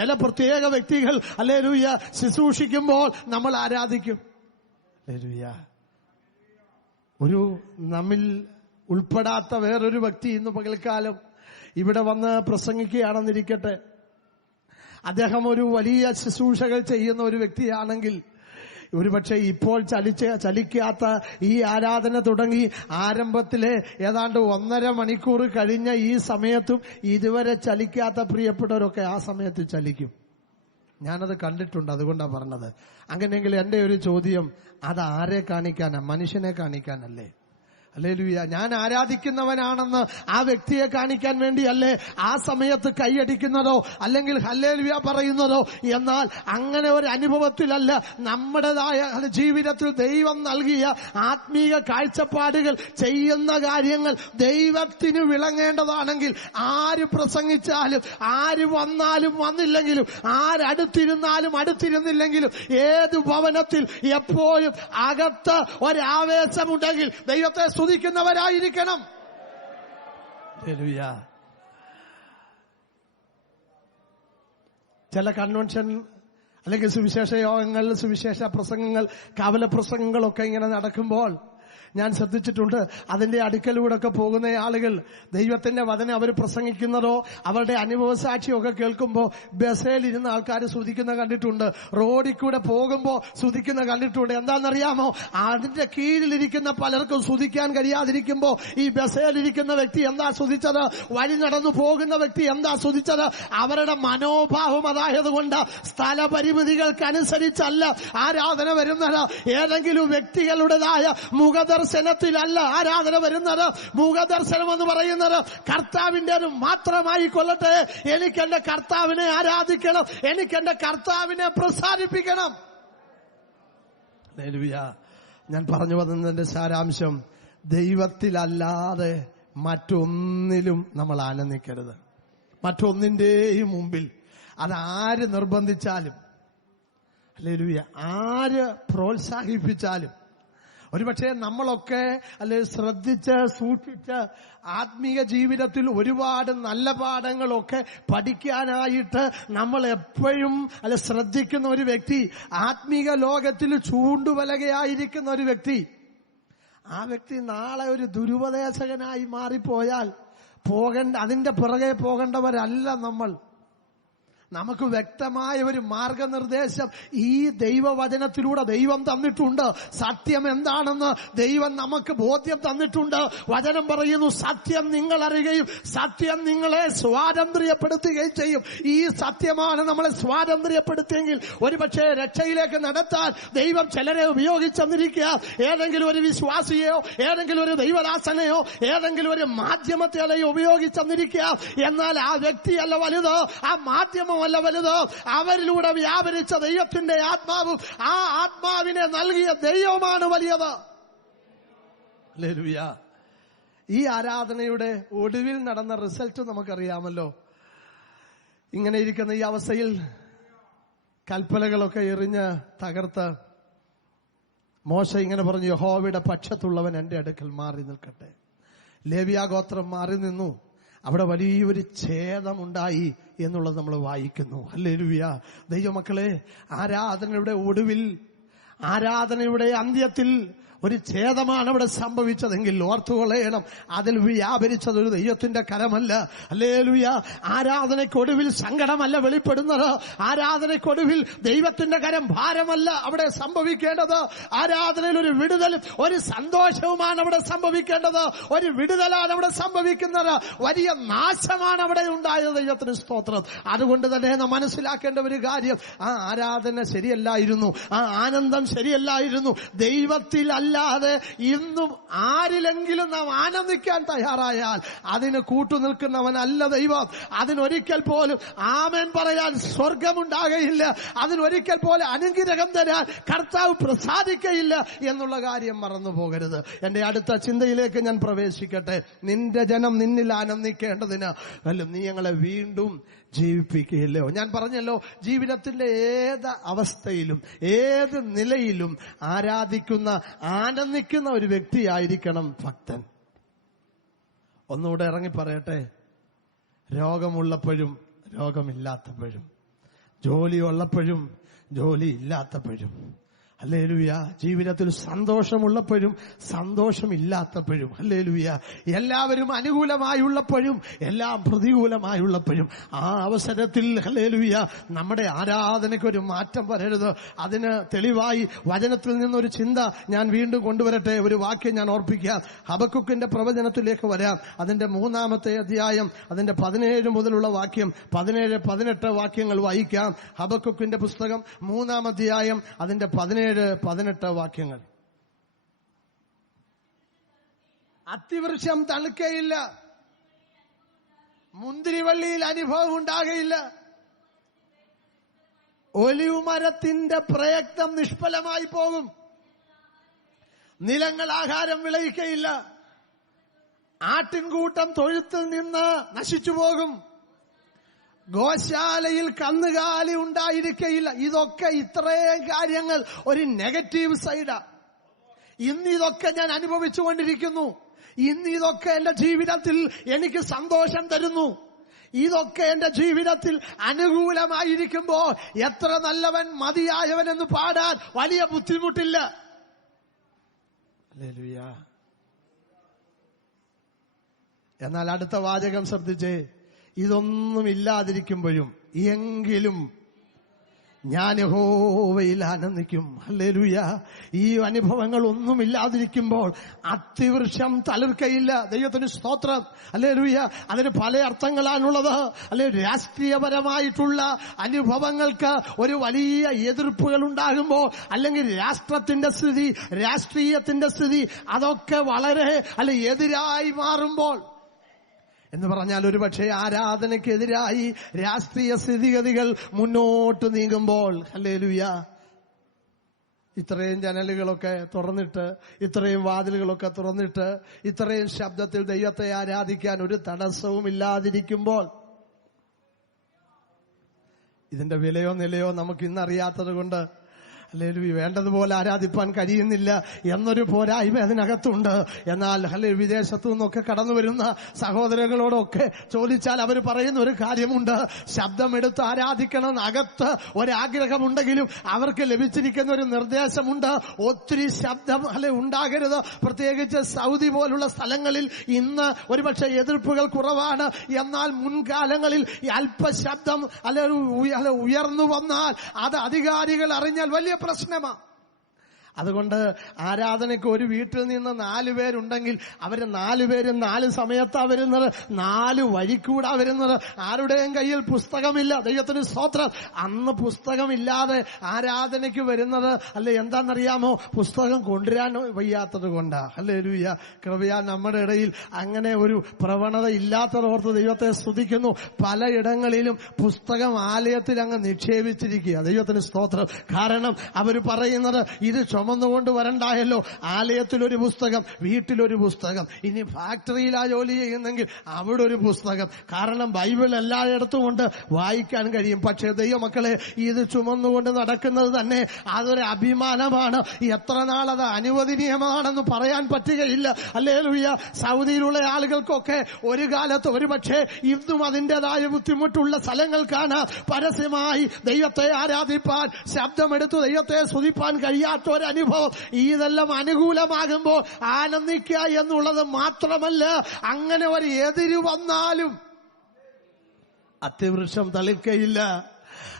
ചില പ്രത്യേക വ്യക്തികൾ ഹല്ലേലൂയ ശുശ്രൂഷിക്കുമ്പോൾ നമ്മൾ ആരാധിക്കും. ഹല്ലേലൂയ. ഒരു നമ്മിൽ ഉൾപ്പെടാത്ത വേറൊരു വ്യക്തി ഇന്ന് പകൽക്കാലം ഇവിടെ വന്ന് പ്രസംഗിക്കുകയാണെന്നിരിക്കട്ടെ. അദ്ദേഹം ഒരു വലിയ ശുശ്രൂഷകൾ ചെയ്യുന്ന ഒരു വ്യക്തിയാണെങ്കിൽ ഒരുപക്ഷെ ഇപ്പോൾ ചലിക്കാത്ത ഈ ആരാധന തുടങ്ങി ആരംഭത്തിലെ ഏതാണ്ട് 1.5 മണിക്കൂർ കഴിഞ്ഞ ഈ സമയത്തും ഇതുവരെ ചലിക്കാത്ത പ്രിയപ്പെട്ടവരൊക്കെ ആ സമയത്ത് ചലിക്കും. ഞാനത് കണ്ടിട്ടുണ്ട്, അതുകൊണ്ടാണ് പറഞ്ഞത്. അങ്ങനെയെങ്കിൽ എന്റെ ഒരു ചോദ്യം, അത് ആരെ കാണിക്കാനാ? മനുഷ്യനെ കാണിക്കാനല്ലേ? ഹല്ലേലൂയ. ഞാൻ ആരാധിക്കുന്നവനാണെന്ന് ആ വ്യക്തിയെ കാണിക്കാൻ വേണ്ടിയല്ലേ ആ സമയത്ത് കൈയടിക്കുന്നതോ അല്ലെങ്കിൽ ഹല്ലേലൂയ പറയുന്നതോ? എന്നാൽ അങ്ങനെ ഒരു അനുഭവത്തിലല്ല. നമ്മുടേതായ ജീവിതത്തിൽ ദൈവം നൽകിയ ആത്മീയ കാഴ്ചപ്പാടുകൾ, ചെയ്യുന്ന കാര്യങ്ങൾ ദൈവത്തിന് വിളങ്ങേണ്ടതാണെങ്കിൽ ആര് പ്രസംഗിച്ചാലും, ആര് വന്നാലും വന്നില്ലെങ്കിലും, ആരടുത്തിരുന്നാലും അടുത്തിരുന്നില്ലെങ്കിലും, ഏത് ഭവനത്തിൽ എപ്പോഴും അകത്ത് ഒരാവേശമുണ്ടെങ്കിൽ ദൈവത്തെ സ്തുതിക്കുന്നവരായിരിക്കണം. ഹല്ലേലൂയ. ചില കൺവെൻഷൻ അല്ലെങ്കിൽ സുവിശേഷ യോഗങ്ങൾ, സുവിശേഷ പ്രസംഗങ്ങൾ, കാവല പ്രസംഗങ്ങളൊക്കെ ഇങ്ങനെ നടക്കുമ്പോൾ ഞാൻ ശ്രദ്ധിച്ചിട്ടുണ്ട്, അതിന്റെ അടുക്കലൂടെ ഒക്കെ പോകുന്ന ആളുകൾ ദൈവത്തിന്റെ വചനം അവർ പ്രസംഗിക്കുന്നതോ അവരുടെ അനുഭവ സാക്ഷിയൊക്കെ കേൾക്കുമ്പോൾ ബസ്സിലിരുന്ന ആൾക്കാർ സ്തുതിക്കുന്ന കണ്ടിട്ടുണ്ട്, റോഡിൽ കൂടെ പോകുമ്പോൾ സ്തുതിക്കുന്ന കണ്ടിട്ടുണ്ട്. എന്താണെന്നറിയാമോ? അതിന്റെ കീഴിലിരിക്കുന്ന പലർക്കും സ്തുതിക്കാൻ കഴിയാതിരിക്കുമ്പോൾ ഈ ബസ്സിലിരിക്കുന്ന വ്യക്തി എന്താ സ്തുതിച്ചത്? വഴി നടന്നു പോകുന്ന വ്യക്തി എന്താ സ്തുതിച്ചത്? അവരുടെ മനോഭാവം അതായതുകൊണ്ട് സ്ഥലപരിമിതികൾക്കനുസരിച്ചല്ല ആരാധന വരുന്നത്. ഏതെങ്കിലും വ്യക്തികളുടേതായ മുഖത മുഖദർശനത്തിലല്ല ആരാധന വരുന്നത്. മുഖദർശനം എന്ന് പറയുന്നത് കർത്താവിന്റെ മാത്രമായി കൊള്ളട്ടെ. എനിക്ക് എന്റെ കർത്താവിനെ ആരാധിക്കണം, എനിക്ക് എന്റെ കർത്താവിനെ പ്രസാദിപ്പിക്കണം. ഹല്ലേലൂയ. ഞാൻ പറഞ്ഞു വന്നതിന്റെ സാരാംശം, ദൈവത്തിലല്ലാതെ മറ്റൊന്നിലും നമ്മൾ ആനന്ദിക്കരുത്. മറ്റൊന്നിന്റെയും മുമ്പിൽ അതാര് നിർബന്ധിച്ചാലും, ഹല്ലേലൂയ, ആര് പ്രോത്സാഹിപ്പിച്ചാലും, ഒരുപക്ഷെ നമ്മളൊക്കെ ശ്രദ്ധിച്ച് സൂക്ഷിച്ച് ആത്മീയ ജീവിതത്തിൽ ഒരുപാട് നല്ല പാഠങ്ങളൊക്കെ പഠിക്കാനായിട്ട് നമ്മൾ എപ്പോഴും ശ്രദ്ധിക്കുന്ന ഒരു വ്യക്തി, ആത്മീയ ലോകത്തിൽ ചൂണ്ടുവലകയായിരിക്കുന്ന ഒരു വ്യക്തി, ആ വ്യക്തി നാളെ ഒരു ദുരുപദേശകനായി മാറിപ്പോയാൽ അതിന്റെ പിറകെ പോകേണ്ടവരല്ല നമ്മൾ. നമുക്ക് വ്യക്തമായ ഒരു മാർഗനിർദ്ദേശം ഈ ദൈവവചനത്തിലൂടെ ദൈവം തന്നിട്ടുണ്ട്. സത്യം എന്താണെന്ന് ദൈവം നമുക്ക് ബോധ്യം തന്നിട്ടുണ്ട്. വചനം പറയുന്നു, സത്യം നിങ്ങൾ അറിയുകയും സത്യം നിങ്ങളെ സ്വാതന്ത്ര്യപ്പെടുത്തുകയും ചെയ്യും. ഈ സത്യമാണ് നമ്മളെ സ്വാതന്ത്ര്യപ്പെടുത്തിയെങ്കിൽ ഒരുപക്ഷെ രക്ഷയിലേക്ക് നടത്താൻ ദൈവം ചിലരെ ഉപയോഗിച്ചെന്നിരിക്കുക. ഏതെങ്കിലും ഒരു വിശ്വാസിയെയോ ഏതെങ്കിലും ഒരു ദൈവദാസനെയോ ഏതെങ്കിലും ഒരു മാധ്യമത്തെയോ ഉപയോഗിച്ചെന്നിരിക്കുക. എന്നാൽ ആ വ്യക്തിയല്ല വലുത്, ആ മാധ്യമം അല്ല വലുത്. അവരിലൂടെ വ്യാപരിച്ച ദൈവത്തിന്റെ ആത്മാവും ആ ആത്മാവിനെ നൽകിയ ദൈവമാണ് വലിയത്. ഹല്ലേലൂയ. ഈ ആരാധനയുടെ ഒടുവിൽ നടന്ന റിസൾട്ട് നമുക്കറിയാമല്ലോ. ഇങ്ങനെ ഇരിക്കുന്ന ഈ അവസ്ഥയിൽ കൽപ്പലകളൊക്കെ എറിഞ്ഞ് തകർത്ത് മോശ ഇങ്ങനെ പറഞ്ഞു, യഹോവയുടെ പക്ഷത്തുള്ളവൻ എന്റെ അടുക്കൽ മാറി നിൽക്കട്ടെ. ലേവ്യ ഗോത്രം മാറി നിന്നു. അവിടെ വലിയൊരു ഛേദമുണ്ടായി എന്നുള്ളത് നമ്മൾ വായിക്കുന്നു. ഹല്ലേലൂയ. ദൈവമക്കളെ, ആരാധനയുടെ ഒടുവിൽ, ആരാധനയുടെ അന്ത്യത്തിൽ ഒരു ഛേദമാണ് അവിടെ സംഭവിച്ചതെങ്കിൽ ഓർത്തുകൊള്ളണം, അതിൽ വ്യാപരിച്ചത് ഒരു ദൈവത്തിന്റെ കരമല്ല. ഹല്ലേലൂയ. ആരാധനയ്ക്കൊടുവിൽ സങ്കടമല്ല വെളിപ്പെടുന്നത്. ആരാധനയ്ക്കൊടുവിൽ ദൈവത്തിന്റെ കരം ഭാരമല്ല അവിടെ സംഭവിക്കേണ്ടത്. ആരാധനയിൽ ഒരു വിടുതലും ഒരു സന്തോഷവുമാണ് അവിടെ സംഭവിക്കേണ്ടത്. ഒരു വിടുതലാണ് അവിടെ സംഭവിക്കുന്നത്. വലിയ നാശമാണ് അവിടെ ഉണ്ടായത്. ദൈവത്തിന് സ്തോത്രം. അതുകൊണ്ട് തന്നെ നാം മനസ്സിലാക്കേണ്ട ഒരു കാര്യം, ആ ആരാധന ശരിയല്ലായിരുന്നു, ആ ആനന്ദം ശരിയല്ലായിരുന്നു. ദൈവത്തിൽ അല്ലാതെ ഇന്നും ആരിലെങ്കിലും നാം ആനന്ദിക്കാൻ തയ്യാറായാൽ അതിന് കൂട്ടുനിൽക്കുന്നവനല്ല ദൈവം. അതിനൊരിക്കൽ പോലും ആമേൻ പറയാൻ സ്വർഗമുണ്ടാകയില്ല. അതിനൊരിക്കൽ പോലും അനുഗ്രഹം തരാൻ കർത്താവ് പ്രസാദിക്കയില്ല എന്നുള്ള കാര്യം മറന്നു പോകരുത്. എന്റെ അടുത്ത ചിന്തയിലേക്ക് ഞാൻ പ്രവേശിക്കട്ടെ. നിന്റെ ജനം നിന്നിൽ ആനന്ദിക്കേണ്ടതിന് നീ ഞങ്ങളെ വീണ്ടും ജീവിപ്പിക്കുകയല്ലോ. ഞാൻ പറഞ്ഞല്ലോ, ജീവിതത്തിന്റെ ഏത് അവസ്ഥയിലും ഏത് നിലയിലും ആരാധിക്കുന്ന ആനന്ദിക്കുന്ന ഒരു വ്യക്തിയായിരിക്കണം ഭക്തൻ. ഒന്നുകൂടെ ഇറങ്ങി പറയട്ടെ, രോഗമുള്ളപ്പോഴും രോഗമില്ലാത്തപ്പോഴും, ജോലിയുള്ളപ്പോഴും ജോലി ഇല്ലാത്തപ്പോഴും, ഹല്ലേലൂയ, ജീവിതത്തിൽ സന്തോഷമുള്ളപ്പോഴും സന്തോഷമില്ലാത്തപ്പോഴും, ഹല്ലേലൂയ, എല്ലാവരും അനുകൂലമായുള്ളപ്പോഴും എല്ലാം പ്രതികൂലമായുള്ളപ്പോഴും, ആ അവസരത്തിൽ ഹല്ലേലൂയ നമ്മുടെ ആരാധനയ്ക്കൊരു മാറ്റം വരരുത്. അതിന് തെളിവായി വചനത്തിൽ നിന്നൊരു ചിന്ത ഞാൻ വീണ്ടും കൊണ്ടുവരട്ടെ. ഒരു വാക്യം ഞാൻ ഓർപ്പിക്കാം. ഹബക്കുക്കിന്റെ പ്രവചനത്തിലേക്ക് വരാം. അതിന്റെ 3-ാമത്തെ അധ്യായം, അതിന്റെ 17 മുതലുള്ള വാക്യം, 17-18 വാക്യങ്ങൾ വായിക്കാം. ഹബക്കുക്കിന്റെ പുസ്തകം 3-ാം അധ്യായം, അതിന്റെ 17-18 വാക്യങ്ങൾ. അത്തിവൃക്ഷം തണുക്കയില്ല, മുന്തിരിവള്ളിയിൽ അനുഭവം ഉണ്ടാകയില്ല, ഒലിവ് മരത്തിന്റെ പ്രയത്നം നിഷ്ഫലമായി പോകും, നിലങ്ങൾ ആഹാരം വിളയിക്കയില്ല, ആട്ടിൻകൂട്ടം തൊഴുത്തിൽ നിന്ന് നശിച്ചു പോകും, ഗോശാലയിൽ കന്നുകാലി ഉണ്ടായിരിക്കയില്ല. ഇതൊക്കെ ഇത്രയും കാര്യങ്ങൾ ഒരു നെഗറ്റീവ് സൈഡാ. ഇന്ന് ഇതൊക്കെ ഞാൻ അനുഭവിച്ചുകൊണ്ടിരിക്കുന്നു. ഇന്ന് ഇതൊക്കെ എന്റെ ജീവിതത്തിൽ എനിക്ക് സന്തോഷം തരുന്നു. ഇതൊക്കെ എന്റെ ജീവിതത്തിൽ അനുകൂലമായിരിക്കുമ്പോ എത്ര നല്ലവൻ മതിയായവൻ എന്ന് പാടാൻ വലിയ ബുദ്ധിമുട്ടില്ല. ഹല്ലേലൂയ. എന്നാൽ അടുത്ത വാചകം ശ്രദ്ധിച്ചേ. ഇതൊന്നും ഇല്ലാതിരിക്കുമ്പോഴും എങ്കിലും ഞാൻ യഹോവയിൽ ആനന്ദിക്കും. ഹല്ലേലൂയ. ഈ അനുഭവങ്ങൾ ഒന്നുമില്ലാതിരിക്കുമ്പോൾ അത്തിവൃക്ഷം തളിർക്കയില്ല. ദൈവത്തിന് സ്തോത്രം. ഹല്ലേലൂയ. അതിന് പല അർത്ഥങ്ങളാണുള്ളത്. അല്ലെ, രാഷ്ട്രീയപരമായിട്ടുള്ള അനുഭവങ്ങൾക്ക് ഒരു വലിയ എതിർപ്പുകൾ ഉണ്ടാകുമ്പോൾ, അല്ലെങ്കിൽ രാഷ്ട്രത്തിന്റെ സ്ഥിതി, രാഷ്ട്രീയത്തിന്റെ സ്ഥിതി അതൊക്കെ വളരെ എതിരായി മാറുമ്പോൾ, എന്ന് പറഞ്ഞാൽ ഒരുപക്ഷെ ആരാധനയ്ക്കെതിരായി രാഷ്ട്രീയ സ്ഥിതിഗതികൾ മുന്നോട്ട് നീങ്ങുമ്പോൾ, ഹല്ലേലൂയ, ഇത്രയും ജനലുകളൊക്കെ തുറന്നിട്ട്, ഇത്രയും വാതിലുകളൊക്കെ തുറന്നിട്ട്, ഇത്രയും ശബ്ദത്തിൽ ദൈവത്തെ ആരാധിക്കാൻ ഒരു തടസ്സവും ഇല്ലാതിരിക്കുമ്പോൾ, ഇതിന്റെ വിലയോ നിലയോ നമുക്ക് ഇന്നറിയാത്തത് കൊണ്ട് ഹല്ലേലൂയ വേണ്ടതുപോലെ ആരാധിപ്പാൻ കഴിയുന്നില്ല എന്നൊരു പോരായ്മ അതിനകത്തുണ്ട്. എന്നാൽ വിദേശത്തു നിന്നൊക്കെ കടന്നു വരുന്ന സഹോദരങ്ങളോടൊക്കെ ചോദിച്ചാൽ അവർ പറയുന്ന ഒരു കാര്യമുണ്ട്. ശബ്ദമെടുത്ത് ആരാധിക്കണം അകത്ത് ഒരാഗ്രഹമുണ്ടെങ്കിലും അവർക്ക് ലഭിച്ചിരിക്കുന്ന ഒരു നിർദ്ദേശമുണ്ട്. ഒത്തിരി ശബ്ദം ഉണ്ടാകരുത്. പ്രത്യേകിച്ച് സൗദി പോലുള്ള സ്ഥലങ്ങളിൽ ഇന്ന് ഒരുപക്ഷെ എതിർപ്പുകൾ കുറവാണ്. എന്നാൽ മുൻകാലങ്ങളിൽ അല്പശബ്ദം ഉയർന്നു വന്നാൽ അത് അധികാരികൾ അറിഞ്ഞാൽ വലിയ പ്രശ്നമാണ്. അതുകൊണ്ട് ആരാധനയ്ക്ക് ഒരു വീട്ടിൽ നിന്ന് 4 പേരുണ്ടെങ്കിൽ അവര് 4 പേരും 4 സമയത്താ വരുന്നത്, 4 വഴിക്കൂടാ വരുന്നത്. ആരുടെയും കയ്യിൽ പുസ്തകമില്ല. ദൈവത്തിന് സ്തോത്രം. അന്ന് പുസ്തകമില്ലാതെ ആരാധനയ്ക്ക് വരുന്നത് എന്താണെന്നറിയാമോ? പുസ്തകം കൊണ്ടുവരാൻ വയ്യാത്തത് കൊണ്ടാ. ഹല്ലേലൂയ. കൃപയാൽ നമ്മുടെ ഇടയിൽ അങ്ങനെ ഒരു പ്രവണത ഇല്ലാത്തതോർത്ത് ദൈവത്തെ സ്തുതിക്കുന്നു. പലയിടങ്ങളിലും പുസ്തകം ആലയത്തിൽ അങ്ങ് നിക്ഷേപിച്ചിരിക്കുക. ദൈവത്തിന് സ്തോത്രം. കാരണം അവര് പറയുന്നത് ഇത് ചുമന്നുകൊണ്ട് വരണ്ടായല്ലോ. ആലയത്തിലൊരു പുസ്തകം, വീട്ടിലൊരു പുസ്തകം, ഇനി ഫാക്ടറിയിലാ ജോലി ചെയ്യുന്നെങ്കിൽ അവിടെ ഒരു പുസ്തകം. കാരണം ബൈബിൾ എല്ലായിടത്തും കൊണ്ട് വായിക്കാൻ കഴിയും. പക്ഷേ ദൈവമക്കളെ, ഇത് ചുമന്നുകൊണ്ട് നടക്കുന്നത് തന്നെ അതൊരു അഭിമാനമാണ്. എത്ര നാളത് അനുവദനീയമാണെന്ന് പറയാൻ പറ്റുകയില്ല. ഹല്ലേലൂയ. സൗദിയിലുള്ള ആളുകൾക്കൊക്കെ ഒരു കാലത്ത് ഒരുപക്ഷെ ഇന്നും അതിൻ്റെതായ ബുദ്ധിമുട്ടുള്ള സ്ഥലങ്ങൾക്കാണ് പരസ്യമായി ദൈവത്തെ ആരാധിപ്പാൻ, ശബ്ദമെടുത്ത് ദൈവത്തെ സ്തുതിപ്പാൻ കഴിയാത്ത അനുഭവം. ഇതെല്ലാം അനുകൂലമാകുമ്പോൾ ആനന്ദിക്കുക എന്നുള്ളത് മാത്രമല്ല, അങ്ങനെ ഒരു എതിര് വന്നാലും അത്തിവൃക്ഷം തളിർക്കയില്ല.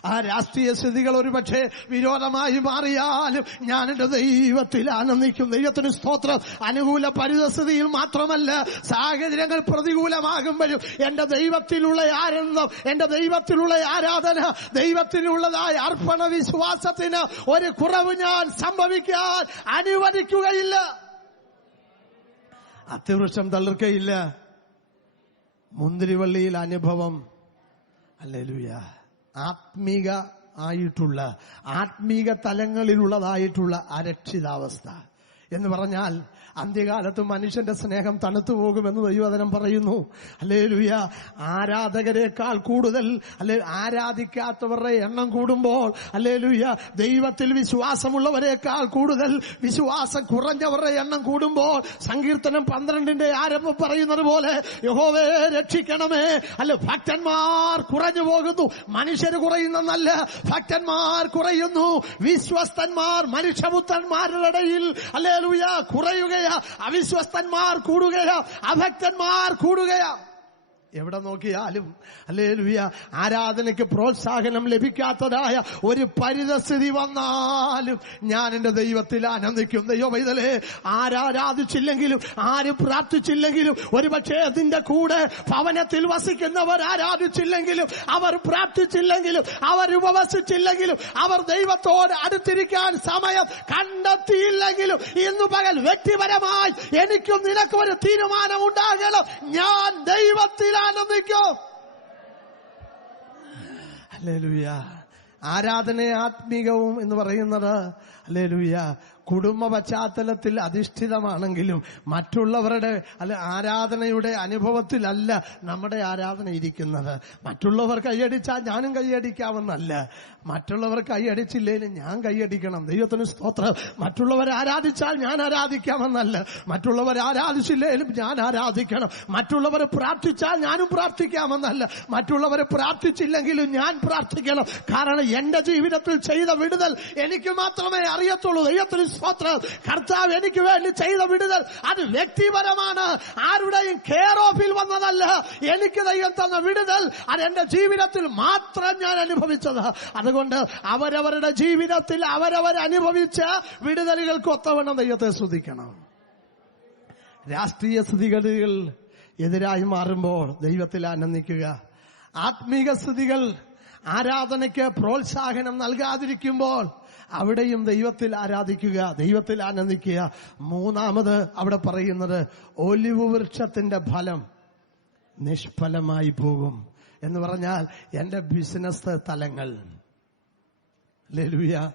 ആ രാഷ്ട്രീയ സ്ഥിതികൾ ഒരുപക്ഷെ വിരോധമായി മാറിയാലും ഞാൻ എന്റെ ദൈവത്തിൽ ആനന്ദിക്കും. ദൈവത്തിന് സ്തോത്രം. അനുകൂല പരിതസ്ഥിതിയിൽ മാത്രമല്ല, സാഹചര്യങ്ങൾ പ്രതികൂലമാകുമ്പോഴും എന്റെ ദൈവത്തിലുള്ള ആനന്ദം, എന്റെ ദൈവത്തിലുള്ള ആരാധന, ദൈവത്തിലുള്ളതായ അർപ്പണ വിശ്വാസത്തിന് ഒരു കുറവ് ഞാൻ സംഭവിക്കാൻ അനുവദിക്കുകയില്ല. അത്തിവൃക്ഷം തളിർക്കയില്ല. മുന്തിരിവള്ളിയിൽ അനുഭവം. ഹല്ലേലൂയ. ആത്മീക തലങ്ങളിലുള്ളതായിട്ടുള്ള അരക്ഷിതാവസ്ഥ എന്ന് പറഞ്ഞാൽ, അന്ത്യകാലത്ത് മനുഷ്യന്റെ സ്നേഹം തണുത്തു പോകുമെന്ന് ദൈവവചനം പറയുന്നു. ഹല്ലേലൂയ. ആരാധകരെക്കാൾ കൂടുതൽ ആരാധിക്കാത്തവരുടെ എണ്ണം കൂടുമ്പോൾ, ഹല്ലേലൂയ, ദൈവത്തിൽ വിശ്വാസമുള്ളവരെക്കാൾ കൂടുതൽ വിശ്വാസം കുറഞ്ഞവരുടെ എണ്ണം കൂടുമ്പോൾ, സങ്കീർത്തനം 12 ആരംഭം പറയുന്നത് പോലെ, യഹോവേ രക്ഷിക്കണമേ. ഭക്തന്മാർ കുറഞ്ഞു പോകുന്നു. മനുഷ്യർ കുറയുന്നല്ല, ഭക്തന്മാർ കുറയുന്നു. വിശ്വസ്തന്മാർ മനുഷ്യപുത്രന്മാരുടെ ഇടയിൽ ഹല്ലേലൂയ കുറയുക, അവിശ്വസ്തന്മാർ കൂടുകയാ, അഭക്തന്മാർ കൂടുകയാ. എവിടെ നോക്കിയാലും ഹല്ലേലൂയ ആരാധനയ്ക്ക് പ്രോത്സാഹനം ലഭിക്കാത്തതായ ഒരു പരിതസ്ഥിതി വന്നാലും ഞാൻ എന്റെ ദൈവത്തിൽ ആനന്ദിക്കും. ദൈവമൈതലേ, ആരാധിച്ചില്ലെങ്കിലും, ആര് പ്രാർത്ഥിച്ചില്ലെങ്കിലും, ഒരുപക്ഷെ അതിന്റെ കൂടെ ഭവനത്തിൽ വസിക്കുന്നവർ ആരാധിച്ചില്ലെങ്കിലും, അവർ പ്രാർത്ഥിച്ചില്ലെങ്കിലും, അവർ ഉപവസിച്ചില്ലെങ്കിലും, അവർ ദൈവത്തോട് അടുത്തിരിക്കാൻ സമയം കണ്ടെത്തിയില്ലെങ്കിലും, ഇന്നു പകൽ വ്യക്തിപരമായി എനിക്കും നിനക്കും ഒരു തീരുമാനം ഉണ്ടാകണം. ഞാൻ ദൈവത്തിൽ ആനന്ദിക്കും. ഹല്ലേലൂയ. ആരാധന ആത്മീകവും എന്ന് പറയുന്നത് ഹല്ലേലൂയ കുടുംബ പശ്ചാത്തലത്തിൽ അധിഷ്ഠിതമാണെങ്കിലും മറ്റുള്ളവരുടെ ആരാധനയുടെ അനുഭവത്തിലല്ല നമ്മുടെ ആരാധന ഇരിക്കുന്നത്. മറ്റുള്ളവർ കൈയടിച്ചാൽ ഞാനും കൈയടിക്കാമെന്നല്ല, മറ്റുള്ളവർ കൈയടിച്ചില്ലേലും ഞാൻ കൈയടിക്കണം. ദൈവത്തിന് സ്തോത്രം. മറ്റുള്ളവർ ആരാധിച്ചാൽ ഞാൻ ആരാധിക്കാമെന്നല്ല, മറ്റുള്ളവർ ആരാധിച്ചില്ലേലും ഞാൻ ആരാധിക്കണം. മറ്റുള്ളവർ പ്രാർത്ഥിച്ചാൽ ഞാനും പ്രാർത്ഥിക്കാമെന്നല്ല, മറ്റുള്ളവർ പ്രാർത്ഥിച്ചില്ലെങ്കിലും ഞാൻ പ്രാർത്ഥിക്കണം. കാരണം എന്റെ ജീവിതത്തിൽ ചെയ്ത വിടുതൽ എനിക്ക് മാത്രമേ അറിയത്തുള്ളൂ. ദൈവത്തിന് സ്തോത്രം. കർത്താവ് എനിക്ക് വേണ്ടി ചെയ്ത വിടുതൽ അത് വ്യക്തിപരമാണ്, ആരുടെയും കെയർ ഓഫിൽ വന്നതല്ല. എനിക്ക് ദൈവം തന്ന വിടുതൽ അത് എന്റെ ജീവിതത്തിൽ മാത്രം ഞാൻ അനുഭവിച്ചത്. അതുകൊണ്ട് അവരവരുടെ ജീവിതത്തിൽ അവരവരനുഭവിച്ച വിടുതലുകൾക്ക് ഒത്തവണ്ണം ദൈവത്തെ സ്തുതിക്കണം. രാഷ്ട്രീയ സ്ഥിതിഗതികൾ എതിരായി മാറുമ്പോൾ ദൈവത്തിൽ ആനന്ദിക്കുക. ആത്മീക സ്ഥിതികൾ ആരാധനയ്ക്ക് പ്രോത്സാഹനം നൽകാതിരിക്കുമ്പോൾ അവിടെയും ദൈവത്തിൽ ആരാധിക്കുക, ദൈവത്തിൽ ആനന്ദിക്കുക. മൂന്നാമത് അവിടെ പറയുന്നത് ഒലിവ് വൃക്ഷത്തിന്റെ ഫലം നിഷ്ഫലമായി പോകും എന്ന് പറഞ്ഞാൽ എന്റെ ബിസിനസ് തലങ്ങൾ, ഹല്ലേലൂയ,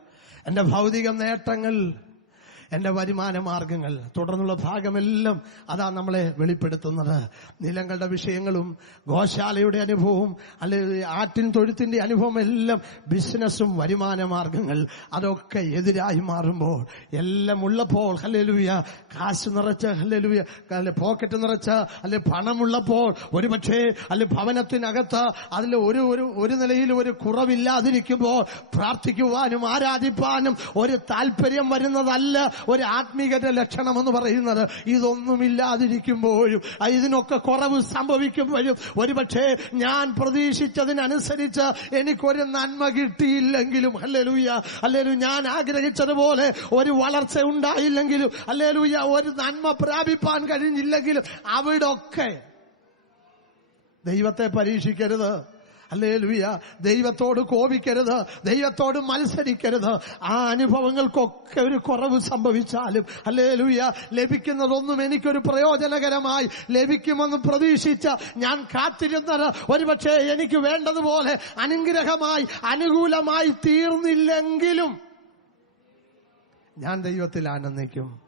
എന്റെ ഭൗതിക നേട്ടങ്ങൾ, എന്റെ വരുമാന മാർഗങ്ങൾ, തുടർന്നുള്ള ഭാഗമെല്ലാം അതാ നമ്മളെ വെളിപ്പെടുത്തുന്നത്. നിലങ്ങളുടെ വിഷയങ്ങളും ഗോശാലയുടെ അനുഭവവും അല്ലെങ്കിൽ ആട്ടിൻ തൊഴുത്തിന്റെ അനുഭവം എല്ലാം ബിസിനസ്സും വരുമാന മാർഗങ്ങൾ അതൊക്കെ എതിരായി മാറുമ്പോൾ, എല്ലാം ഉള്ളപ്പോൾ ഹല്ലേലൂയ, കാശ് നിറച്ച് ഹല്ലേലൂയ, പോക്കറ്റ് നിറച്ച് അല്ലെ പണമുള്ളപ്പോൾ ഒരുപക്ഷേ അല്ലെ ഭവനത്തിനകത്ത് അതിൽ ഒരു നിലയിൽ ഒരു കുറവില്ലാതിരിക്കുമ്പോൾ പ്രാർത്ഥിക്കുവാനും ആരാധിപ്പാനും ഒരു താല്പര്യം വരുന്നതല്ല ഒരു ആത്മീകരുടെ ലക്ഷണമെന്ന് പറയുന്നത്. ഇതൊന്നുമില്ലാതിരിക്കുമ്പോഴും ഇതിനൊക്കെ കുറവ് സംഭവിക്കുമ്പോഴും ഒരുപക്ഷെ ഞാൻ പ്രതീക്ഷിച്ചതിനനുസരിച്ച് എനിക്കൊരു നന്മ കിട്ടിയില്ലെങ്കിലും ഹല്ലേലൂയ, ഹല്ലേലൂയ, ഞാൻ ആഗ്രഹിച്ചതുപോലെ ഒരു വളർച്ച ഉണ്ടായില്ലെങ്കിലും ഹല്ലേലൂയ, ഒരു നന്മ പ്രാപിപ്പാൻ കഴിഞ്ഞില്ലെങ്കിലും അവിടൊക്കെ ദൈവത്തെ പരീക്ഷിക്കരുത്. ഹല്ലേലൂയ, ദൈവത്തോട് കോപിക്കരുത്, ദൈവത്തോട് മത്സരിക്കരുത്. ആ അനുഭവങ്ങൾക്കൊക്കെ ഒരു കുറവ് സംഭവിച്ചാലും ഹല്ലേലൂയ, ലഭിക്കുന്നതൊന്നും എനിക്കൊരു പ്രയോജനകരമായി ലഭിക്കുമെന്ന് പ്രതീക്ഷിച്ച ഞാൻ കാത്തിരുന്നത് ഒരുപക്ഷെ എനിക്ക് വേണ്ടതുപോലെ അനുഗ്രഹമായി അനുകൂലമായി തീർന്നില്ലെങ്കിലും ഞാൻ ദൈവത്തിൽ ആനന്ദിക്കും.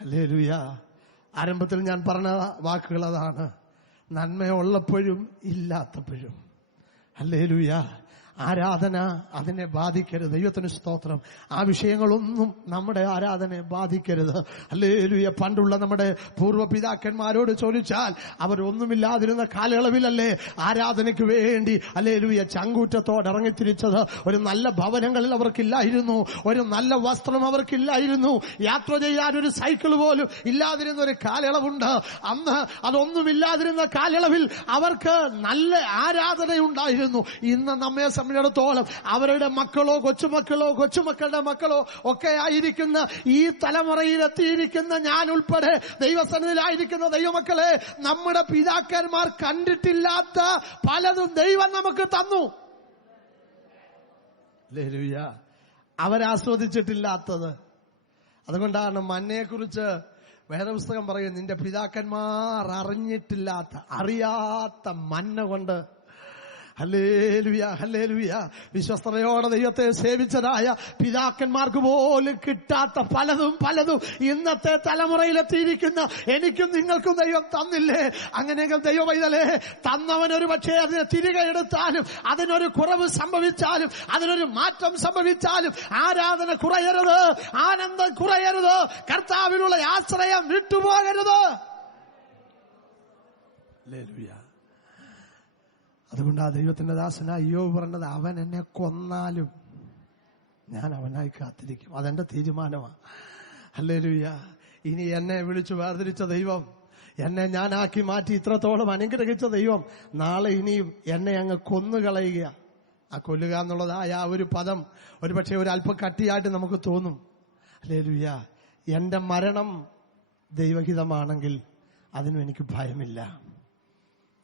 ഹല്ലേലൂയ. ആരംഭത്തിൽ ഞാൻ പറഞ്ഞ വാക്കുകൾ അതാണ്. നന്മയുള്ളപ്പോഴും ഇല്ലാത്തപ്പോഴും ഹല്ലേലൂയ. ആരാധന അതിനെ ബാധിക്കരുത്. ദൈവത്തിന് സ്തോത്രം. ആ വിഷയങ്ങളൊന്നും നമ്മുടെ ആരാധനയെ ബാധിക്കരുത്. ഹല്ലേലൂയ. പണ്ടുള്ള നമ്മുടെ പൂർവ്വപിതാക്കന്മാരോട് ചോദിച്ചാൽ അവരൊന്നുമില്ലാതിരുന്ന കാലയളവിലല്ലേ ആരാധനയ്ക്ക് വേണ്ടി ഹല്ലേലൂയ ചങ്കൂറ്റത്തോടെ ഇറങ്ങിത്തിരിച്ചത്. ഒരു നല്ല ഭവനങ്ങളിൽ അവർക്കില്ലായിരുന്നു, ഒരു നല്ല വസ്ത്രം അവർക്കില്ലായിരുന്നു, യാത്ര ചെയ്യാൻ ഒരു സൈക്കിൾ പോലും ഇല്ലാതിരുന്ന ഒരു കാലയളവുണ്ട്. അന്ന് അതൊന്നുമില്ലാതിരുന്ന കാലയളവിൽ അവർക്ക് നല്ല ആരാധനയുണ്ടായിരുന്നു. ഇന്ന് നമ്മെ ത്തോളം അവരുടെ മക്കളോ കൊച്ചുമക്കളുടെ മക്കളോ ഒക്കെ ആയിരിക്കുന്ന ഈ തലമുറയിലെത്തിയിരിക്കുന്ന ഞാൻ ഉൾപ്പെടെ ദൈവസന്നിധിയിലായിരിക്കുന്ന ദൈവമക്കളെ, നമ്മുടെ പിതാക്കന്മാർ കണ്ടിട്ടില്ലാത്ത പലതും ദൈവം നമുക്ക് തന്നു. ഹല്ലേലൂയ. അവരാസ്വദിച്ചിട്ടില്ലാത്തത്. അതുകൊണ്ടാണ് മന്നയെക്കുറിച്ച് വേദപുസ്തകം പറയും, നിന്റെ പിതാക്കന്മാർ അറിയാത്ത മന്ന കൊണ്ട് ഹല്ലേലൂയ, ഹല്ലേലൂയ, വിശ്വസ്തയോടെ ദൈവത്തെ സേവിച്ചതായ പിതാക്കന്മാർക്ക് പോലും കിട്ടാത്ത പലതും ഇന്നത്തെ തലമുറയിലെത്തിയിരിക്കുന്ന എനിക്കും നിങ്ങൾക്കും ദൈവം തന്നില്ലേ? അങ്ങനെയെങ്കിൽ ദൈവമൈതലേ, തന്നവൻ ഒരു പക്ഷേ അതിനെ തിരികെ എടുത്താലും, അതിനൊരു കുറവ് സംഭവിച്ചാലും, അതിനൊരു മാറ്റം സംഭവിച്ചാലും ആരാധന കുറയരുത്, ആനന്ദം കുറയരുത്, കർത്താവിനുള്ള ആശ്രയം വിട്ടുപോകരുത്. ഹല്ലേലൂയ. അതുകൊണ്ട് ആ ദൈവത്തിന്റെ ദാസനായ യോബ് പറഞ്ഞത്, അവൻ എന്നെ കൊന്നാലും ഞാൻ അവനായി കാത്തിരിക്കും. അതെന്റെ തീരുമാനമാണ്. ഹല്ലേലൂയ. ഇനി എന്നെ വിളിച്ചു വേർതിരിച്ച ദൈവം, എന്നെ ഞാനാക്കി മാറ്റി ഇത്രത്തോളം അനുഗ്രഹിച്ച ദൈവം നാളെ ഇനിയും എന്നെ അങ്ങ് കൊന്നുകളയുക. ആ കൊല്ലുക എന്നുള്ളതായ ആ ഒരു പദം ഒരുപക്ഷെ ഒരു അല്പം കട്ടിയായിട്ട് നമുക്ക് തോന്നും. ഹല്ലേലൂയ. എന്റെ മരണം ദൈവഹിതമാണെങ്കിൽ അതിനും എനിക്ക് ഭയമില്ല.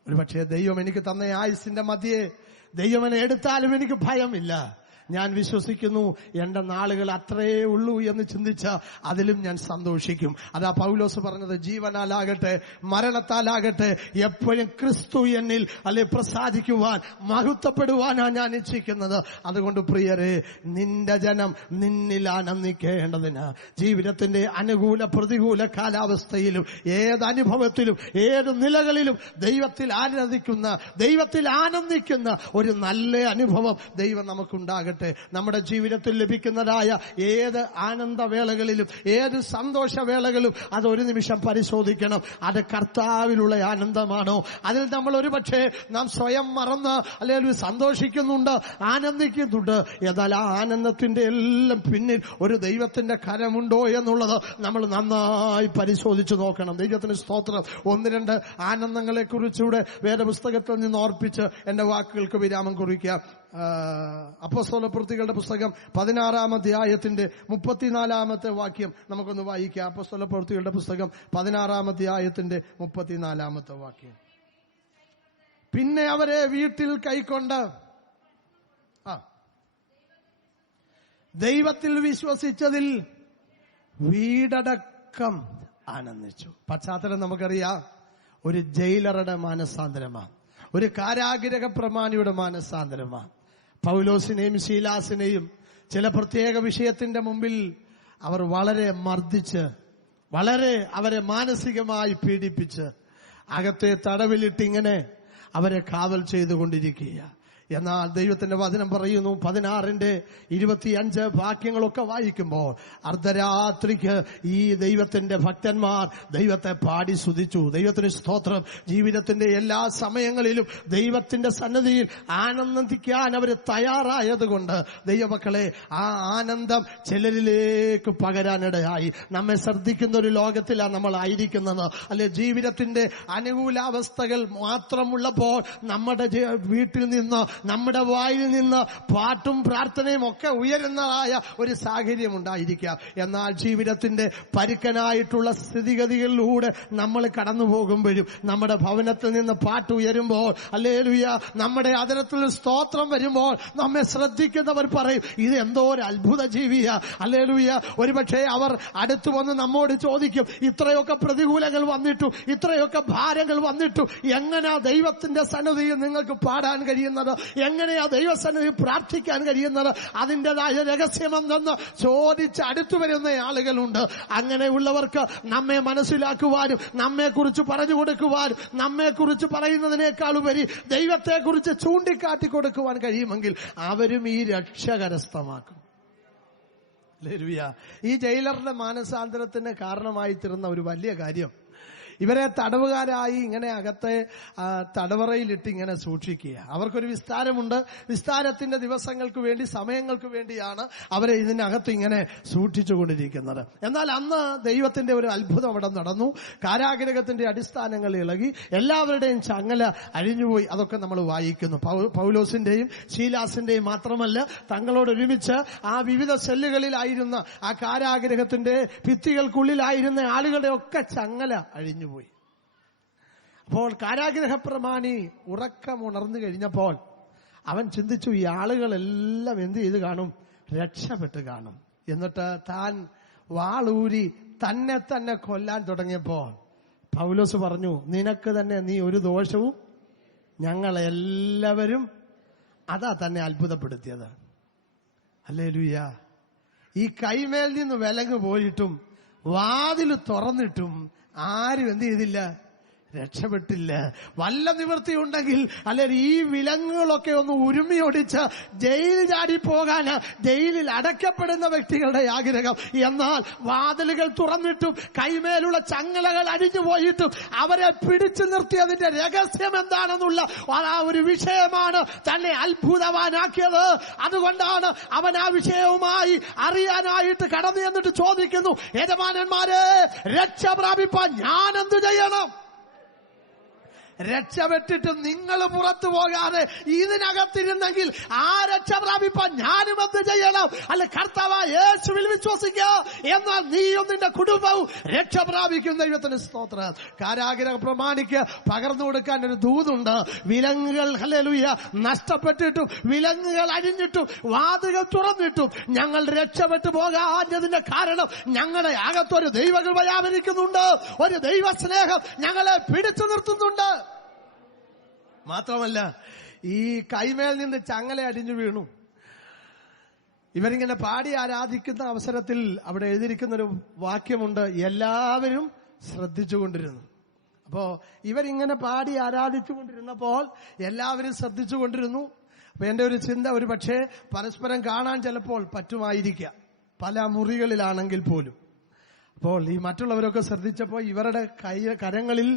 ഒരുപക്ഷെ ദൈവം എനിക്ക് തന്ന ആയുസിന്റെ മധ്യേ ദൈവം എന്നെ എടുത്താലും എനിക്ക് ഭയമില്ല. ഞാൻ വിശ്വസിക്കുന്നു എന്റെ നാളുകൾ അത്രയേ ഉള്ളൂ എന്ന് ചിന്തിച്ച അതിലും ഞാൻ സന്തോഷിക്കും. അതാ പൗലോസ് പറഞ്ഞത്, ജീവനാലാകട്ടെ മരണത്താലാകട്ടെ എപ്പോഴും ക്രിസ്തു എന്നിൽ അല്ലെ പ്രസാദിക്കുവാൻ മഹത്വപ്പെടുവാനാണ് ഞാൻ ഇച്ഛിക്കുന്നത്. അതുകൊണ്ട് പ്രിയരെ, നിന്റെ ജനം നിന്നിൽ ആനന്ദിക്കേണ്ടതിന് ജീവിതത്തിന്റെ അനുകൂല പ്രതികൂല കാലാവസ്ഥയിലും ഏതനുഭവത്തിലും ഏത് നിലകളിലും ദൈവത്തിൽ ആനന്ദിക്കുന്ന ഒരു നല്ല അനുഭവം ദൈവം നമുക്കുണ്ടാകട്ടെ. ആകട്ടെ. നമ്മുടെ ജീവിതത്തിൽ ലഭിക്കുന്നതായ ഏത് ആനന്ദവേളകളിലും ഏത് സന്തോഷവേളകളും അതൊരു നിമിഷം പരിശോധിക്കണം. അത് കർത്താവിലുള്ള ആനന്ദമാണോ? അതിൽ നമ്മൾ ഒരുപക്ഷെ നാം സ്വയം മറന്ന് അല്ലെങ്കിൽ സന്തോഷിക്കുന്നുണ്ട്, ആനന്ദിക്കുന്നുണ്ട്. എന്നാൽ ആ ആനന്ദത്തിന്റെ എല്ലാം പിന്നിൽ ഒരു ദൈവത്തിന്റെ കരമുണ്ടോ എന്നുള്ളത് നമ്മൾ നന്നായി പരിശോധിച്ചു നോക്കണം. ദൈവത്തിന് സ്തോത്രം. ഒന്ന് രണ്ട് ആനന്ദങ്ങളെ കുറിച്ചുകൂടെ വേദപുസ്തകത്തിൽ നിന്ന് ഓർപ്പിച്ച് എന്റെ വാക്കുകൾക്ക് വിരാമം കുറിക്കാം. അപ്പോസ്തലപ്രവൃത്തികളുടെ പുസ്തകം 16-ാം അധ്യായത്തിന്റെ 34-ാമത്തെ വാക്യം നമുക്കൊന്ന് വായിക്കാം. അപ്പോസ്തലപ്രവൃത്തികളുടെ പുസ്തകം 16-ാം അധ്യായത്തിന്റെ 34-ാമത്തെ വാക്യം. പിന്നെ അവരെ വീട്ടിൽ കൈക്കൊണ്ട് ദൈവത്തിൽ വിശ്വസിച്ചതിൽ വീടടക്കം ആനന്ദിച്ചു. പശ്ചാത്തലം നമുക്കറിയാം. ഒരു ജയിലറുടെ മാനസാന്തരമാണ്, ഒരു കാരാഗൃഹ പ്രമാണിയുടെ മാനസാന്തരമാണ്. പൗലോസിനെയും ശീലാസിനെയും ചില പ്രത്യേക വിഷയത്തിന്റെ മുമ്പിൽ അവർ വളരെ മർദ്ദിച്ച്, വളരെ അവരെ മാനസികമായി പീഡിപ്പിച്ച് അകത്തെ തടവിലിട്ടിങ്ങനെ അവരെ കാവൽ ചെയ്തുകൊണ്ടിരിക്കുക. എന്നാൽ ദൈവത്തിന്റെ വചനം പറയുന്നു, 16-25 വാക്യങ്ങളൊക്കെ വായിക്കുമ്പോൾ അർദ്ധരാത്രിക്ക് ഈ ദൈവത്തിന്റെ ഭക്തന്മാർ ദൈവത്തെ പാടി സ്തുതിച്ചു. ദൈവത്തിന് സ്തോത്രം. ജീവിതത്തിന്റെ എല്ലാ സമയങ്ങളിലും ദൈവത്തിന്റെ സന്നിധിയിൽ ആനന്ദിക്കാൻ അവർ തയ്യാറായതുകൊണ്ട് ദൈവമക്കളെ ആ ആനന്ദം ചിലരിലേക്ക് പകരാനിടയായി. നമ്മെ ശ്രദ്ധിക്കുന്ന ഒരു ലോകത്തിലാണ് നമ്മൾ ആയിരിക്കുന്നത്. അല്ലെ, ജീവിതത്തിന്റെ അനുകൂലാവസ്ഥകൾ മാത്രമുള്ളപ്പോൾ നമ്മുടെ വീട്ടിൽ നിന്ന്, നമ്മുടെ വായിൽ നിന്ന് പാട്ടും പ്രാർത്ഥനയും ഒക്കെ ഉയരുന്നതായ ഒരു സാഹചര്യം ഉണ്ടായിരിക്കാം. എന്നാൽ ജീവിതത്തിന്റെ പരുക്കനായിട്ടുള്ള സ്ഥിതിഗതികളിലൂടെ നമ്മൾ കടന്നു പോകുമ്പോഴും നമ്മുടെ ഭവനത്തിൽ നിന്ന് പാട്ട് ഉയരുമ്പോൾ, ഹല്ലേലൂയ, നമ്മുടെ അതിരത്തിൽ സ്തോത്രം വരുമ്പോൾ നമ്മെ ശ്രദ്ധിക്കുന്നവർ പറയും, ഇത് എന്തോ ഒരു അത്ഭുത ജീവിയാ. ഹല്ലേലൂയ. ഒരുപക്ഷെ അവർ അടുത്തു വന്ന് നമ്മോട് ചോദിക്കും, ഇത്രയൊക്കെ പ്രതികൂലങ്ങൾ വന്നിട്ടു, ഇത്രയൊക്കെ ഭാരങ്ങൾ വന്നിട്ടു, എങ്ങനെയാ ദൈവത്തിന്റെ സന്നിധിയിൽ നിങ്ങൾക്ക് പാടാൻ കഴിയുന്നത്? എങ്ങനെയാ ദൈവസന്നിധി പ്രാർത്ഥിക്കാൻ കഴിയുന്നത്? അതിൻ്റെതായ രഹസ്യമെന്തെന്ന് ചോദിച്ച് അടുത്തു വരുന്ന ആളുകളുണ്ട്. അങ്ങനെയുള്ളവർക്ക് നമ്മെ മനസ്സിലാക്കുവാനും നമ്മെക്കുറിച്ച് പറഞ്ഞു കൊടുക്കുവാനും നമ്മെക്കുറിച്ച് പറയുന്നതിനേക്കാൾ ഉപരി ദൈവത്തെക്കുറിച്ച് ചൂണ്ടിക്കാട്ടി കൊടുക്കുവാൻ കഴിയുമെങ്കിൽ അവരും ഈ രക്ഷ കരസ്ഥമാക്കും. ഈ ജയിലറുടെ മാനസാന്തരത്തിന് കാരണമായി തീർന്ന ഒരു വലിയ കാര്യം, ഇവരെ തടവുകാരായി ഇങ്ങനെ അകത്തെ തടവറയിലിട്ട് ഇങ്ങനെ സൂക്ഷിക്കുക. അവർക്കൊരു വിസ്താരമുണ്ട്. വിസ്താരത്തിന്റെ ദിവസങ്ങൾക്ക് വേണ്ടി, സമയങ്ങൾക്ക് വേണ്ടിയാണ് അവരെ ഇതിനകത്ത് ഇങ്ങനെ സൂക്ഷിച്ചുകൊണ്ടിരിക്കുന്നത്. എന്നാൽ അന്ന് ദൈവത്തിന്റെ ഒരു അത്ഭുതം അവിടെ നടന്നു. കാരാഗൃഹത്തിന്റെ അടിസ്ഥാനങ്ങൾ ഇളകി, എല്ലാവരുടെയും ചങ്ങല അഴിഞ്ഞുപോയി. അതൊക്കെ നമ്മൾ വായിക്കുന്നു. പൗലോസിന്റെയും ശീലാസിന്റെയും മാത്രമല്ല, തങ്ങളോടൊരുമിച്ച് ആ വിവിധ സെല്ലുകളിലായിരുന്ന ആ കാരാഗൃഹത്തിന്റെ ഭിത്തികൾക്കുള്ളിലായിരുന്ന ആളുകളുടെ ഒക്കെ ചങ്ങല അഴിഞ്ഞു പോയി. അപ്പോൾ കാരാഗൃഹ പ്രമാണി ഉറക്കമുണർന്നു കഴിഞ്ഞപ്പോൾ അവൻ ചിന്തിച്ചു, ഈ ആളുകളെല്ലാം എന്ത് ചെയ്ത് കാണും? രക്ഷപ്പെട്ട് കാണും. എന്നിട്ട് താൻ വാളൂരി തന്നെ കൊല്ലാൻ തുടങ്ങിയപ്പോൾ പൗലോസ് പറഞ്ഞു, നിനക്ക് തന്നെ നീ ഒരു ദോഷവും, ഞങ്ങളെല്ലാവരും. അതാ തന്നെ അത്ഭുതപ്പെടുത്തിയത്. ഹല്ലേലൂയ. ഈ കൈമേൽ നിന്ന് വിലങ്ങ് പോയിട്ടും വാതിൽ തുറന്നിട്ടും ആരും എന്ത് ചെയ്തില്ല? രക്ഷപ്പെട്ടില്ല. വല്ല നിവൃത്തിയുണ്ടെങ്കിൽ അല്ലെങ്കിൽ ഈ വിലങ്ങുകളൊക്കെ ഒന്ന് ഉരുമിയൊടിച്ച് ജയിൽ ചാടിപ്പോകാൻ ജയിലിൽ അടയ്ക്കപ്പെടുന്ന വ്യക്തികളുടെ ആഗ്രഹം. എന്നാൽ വാതിലുകൾ തുറന്നിട്ടും കൈമേലുള്ള ചങ്ങലകൾ അഴിഞ്ഞു പോയിട്ടും അവരെ പിടിച്ചു നിർത്തിയതിന്റെ രഹസ്യം എന്താണെന്നുള്ള ആ ഒരു വിഷയമാണ് തന്നെ അത്ഭുതവാനാക്കിയത്. അതുകൊണ്ടാണ് അവൻ ആ വിഷയവുമായി അറിയാനായിട്ട് കടന്നു എന്നിട്ട് ചോദിക്കുന്നു, യജമാനന്മാരെ, രക്ഷ പ്രാപിപ്പാൻ ഞാൻ എന്ത് ചെയ്യണം? രക്ഷപ്പെട്ടിട്ട് നിങ്ങൾ പുറത്തു പോകാതെ ഇതിനകത്തിരുന്നെങ്കിൽ ആ രക്ഷ പ്രാപിപ്പാൻ ഞാനും എന്ത് ചെയ്യണം? അല്ല, കർത്താവായ യേശുവിൽ വിശ്വസിക്കുക, എന്നാൽ നീയും നിന്റെ കുടുംബവും രക്ഷ പ്രാപിക്കും. ദൈവത്തിന് സ്തോത്രം. കാരാഗൃഹ പ്രമാണിക്ക് പകർന്നു കൊടുക്കാൻ ഒരു ദൂതുണ്ട്. വിലങ്ങുകൾ, ഹല്ലേലൂയ, നഷ്ടപ്പെട്ടിട്ടും വിലങ്ങുകൾ അഴിഞ്ഞിട്ടും വാതിലുകൾ തുറന്നിട്ടും ഞങ്ങൾ രക്ഷപ്പെട്ടു പോകാഞ്ഞതിന്റെ കാരണം ഞങ്ങളുടെ അകത്തൊരു ദൈവകൃപ വ്യാപരിക്കുന്നുണ്ട്, ഒരു ദൈവസ്നേഹം ഞങ്ങളെ പിടിച്ചു നിർത്തുന്നുണ്ട്. മാത്രമല്ല, ഈ കൈമേൽ നിന്ന് ചങ്ങല അടിഞ്ഞു വീണു. ഇവരിങ്ങനെ പാടി ആരാധിക്കുന്ന അവസരത്തിൽ അവിടെ എഴുതിയിരിക്കുന്നൊരു വാക്യമുണ്ട്, എല്ലാവരും ശ്രദ്ധിച്ചുകൊണ്ടിരുന്നു. അപ്പോ ഇവരിങ്ങനെ പാടി ആരാധിച്ചുകൊണ്ടിരുന്നപ്പോൾ എല്ലാവരും ശ്രദ്ധിച്ചുകൊണ്ടിരുന്നു. അപ്പൊ എന്റെ ഒരു ചിന്ത, ഒരു പക്ഷേ പരസ്പരം കാണാൻ ചിലപ്പോൾ പറ്റുമായിരിക്കാം, പല മുറികളിലാണെങ്കിൽ പോലും. അപ്പോൾ ഈ മറ്റുള്ളവരൊക്കെ ശ്രദ്ധിച്ചപ്പോൾ ഇവരുടെ കരങ്ങളിൽ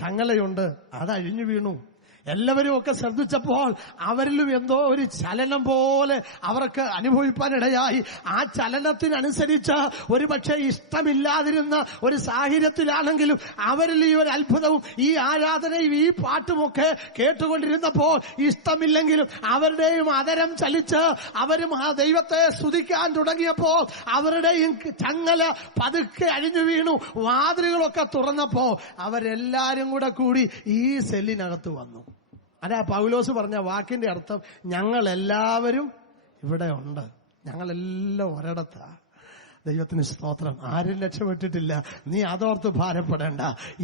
ചങ്ങലയുണ്ട്, അത് അഴിഞ്ഞു വീണു. എല്ലാവരും ഒക്കെ ശ്രദ്ധിച്ചപ്പോൾ അവരിലും എന്തോ ഒരു ചലനം പോലെ അവർക്ക് അനുഭവിക്കാനിടയായി. ആ ചലനത്തിനനുസരിച്ച് ഒരുപക്ഷെ ഇഷ്ടമില്ലാതിരുന്ന ഒരു സാഹചര്യത്തിലാണെങ്കിലും അവരിൽ ഈ ഒരു അത്ഭുതവും ഈ ആരാധനയും ഈ പാട്ടുമൊക്കെ കേട്ടുകൊണ്ടിരുന്നപ്പോൾ ഇഷ്ടമില്ലെങ്കിലും അവരുടെയും അതരം ചലിച്ച് അവരും ആ ദൈവത്തെ സ്തുതിക്കാൻ തുടങ്ങിയപ്പോൾ അവരുടെയും ചങ്ങല പതുക്കെ അഴിഞ്ഞു വീണു. വാതിലുകളൊക്കെ തുറന്നപ്പോ അവരെല്ലാരും കൂടി ഈ സെല്ലിനകത്ത് വന്നു. അതാ പൗലോസ് പറഞ്ഞ വാക്കിന്റെ അർത്ഥം, ഞങ്ങളെല്ലാവരും ഇവിടെ ഉണ്ട്, ഞങ്ങളെല്ലാം ഒരിടത്താ. ദൈവത്തിന് സ്തോത്രം. ആരും രക്ഷപ്പെട്ടിട്ടില്ല. നീ അതോർത്ത് ഭാരപ്പെടേണ്ട.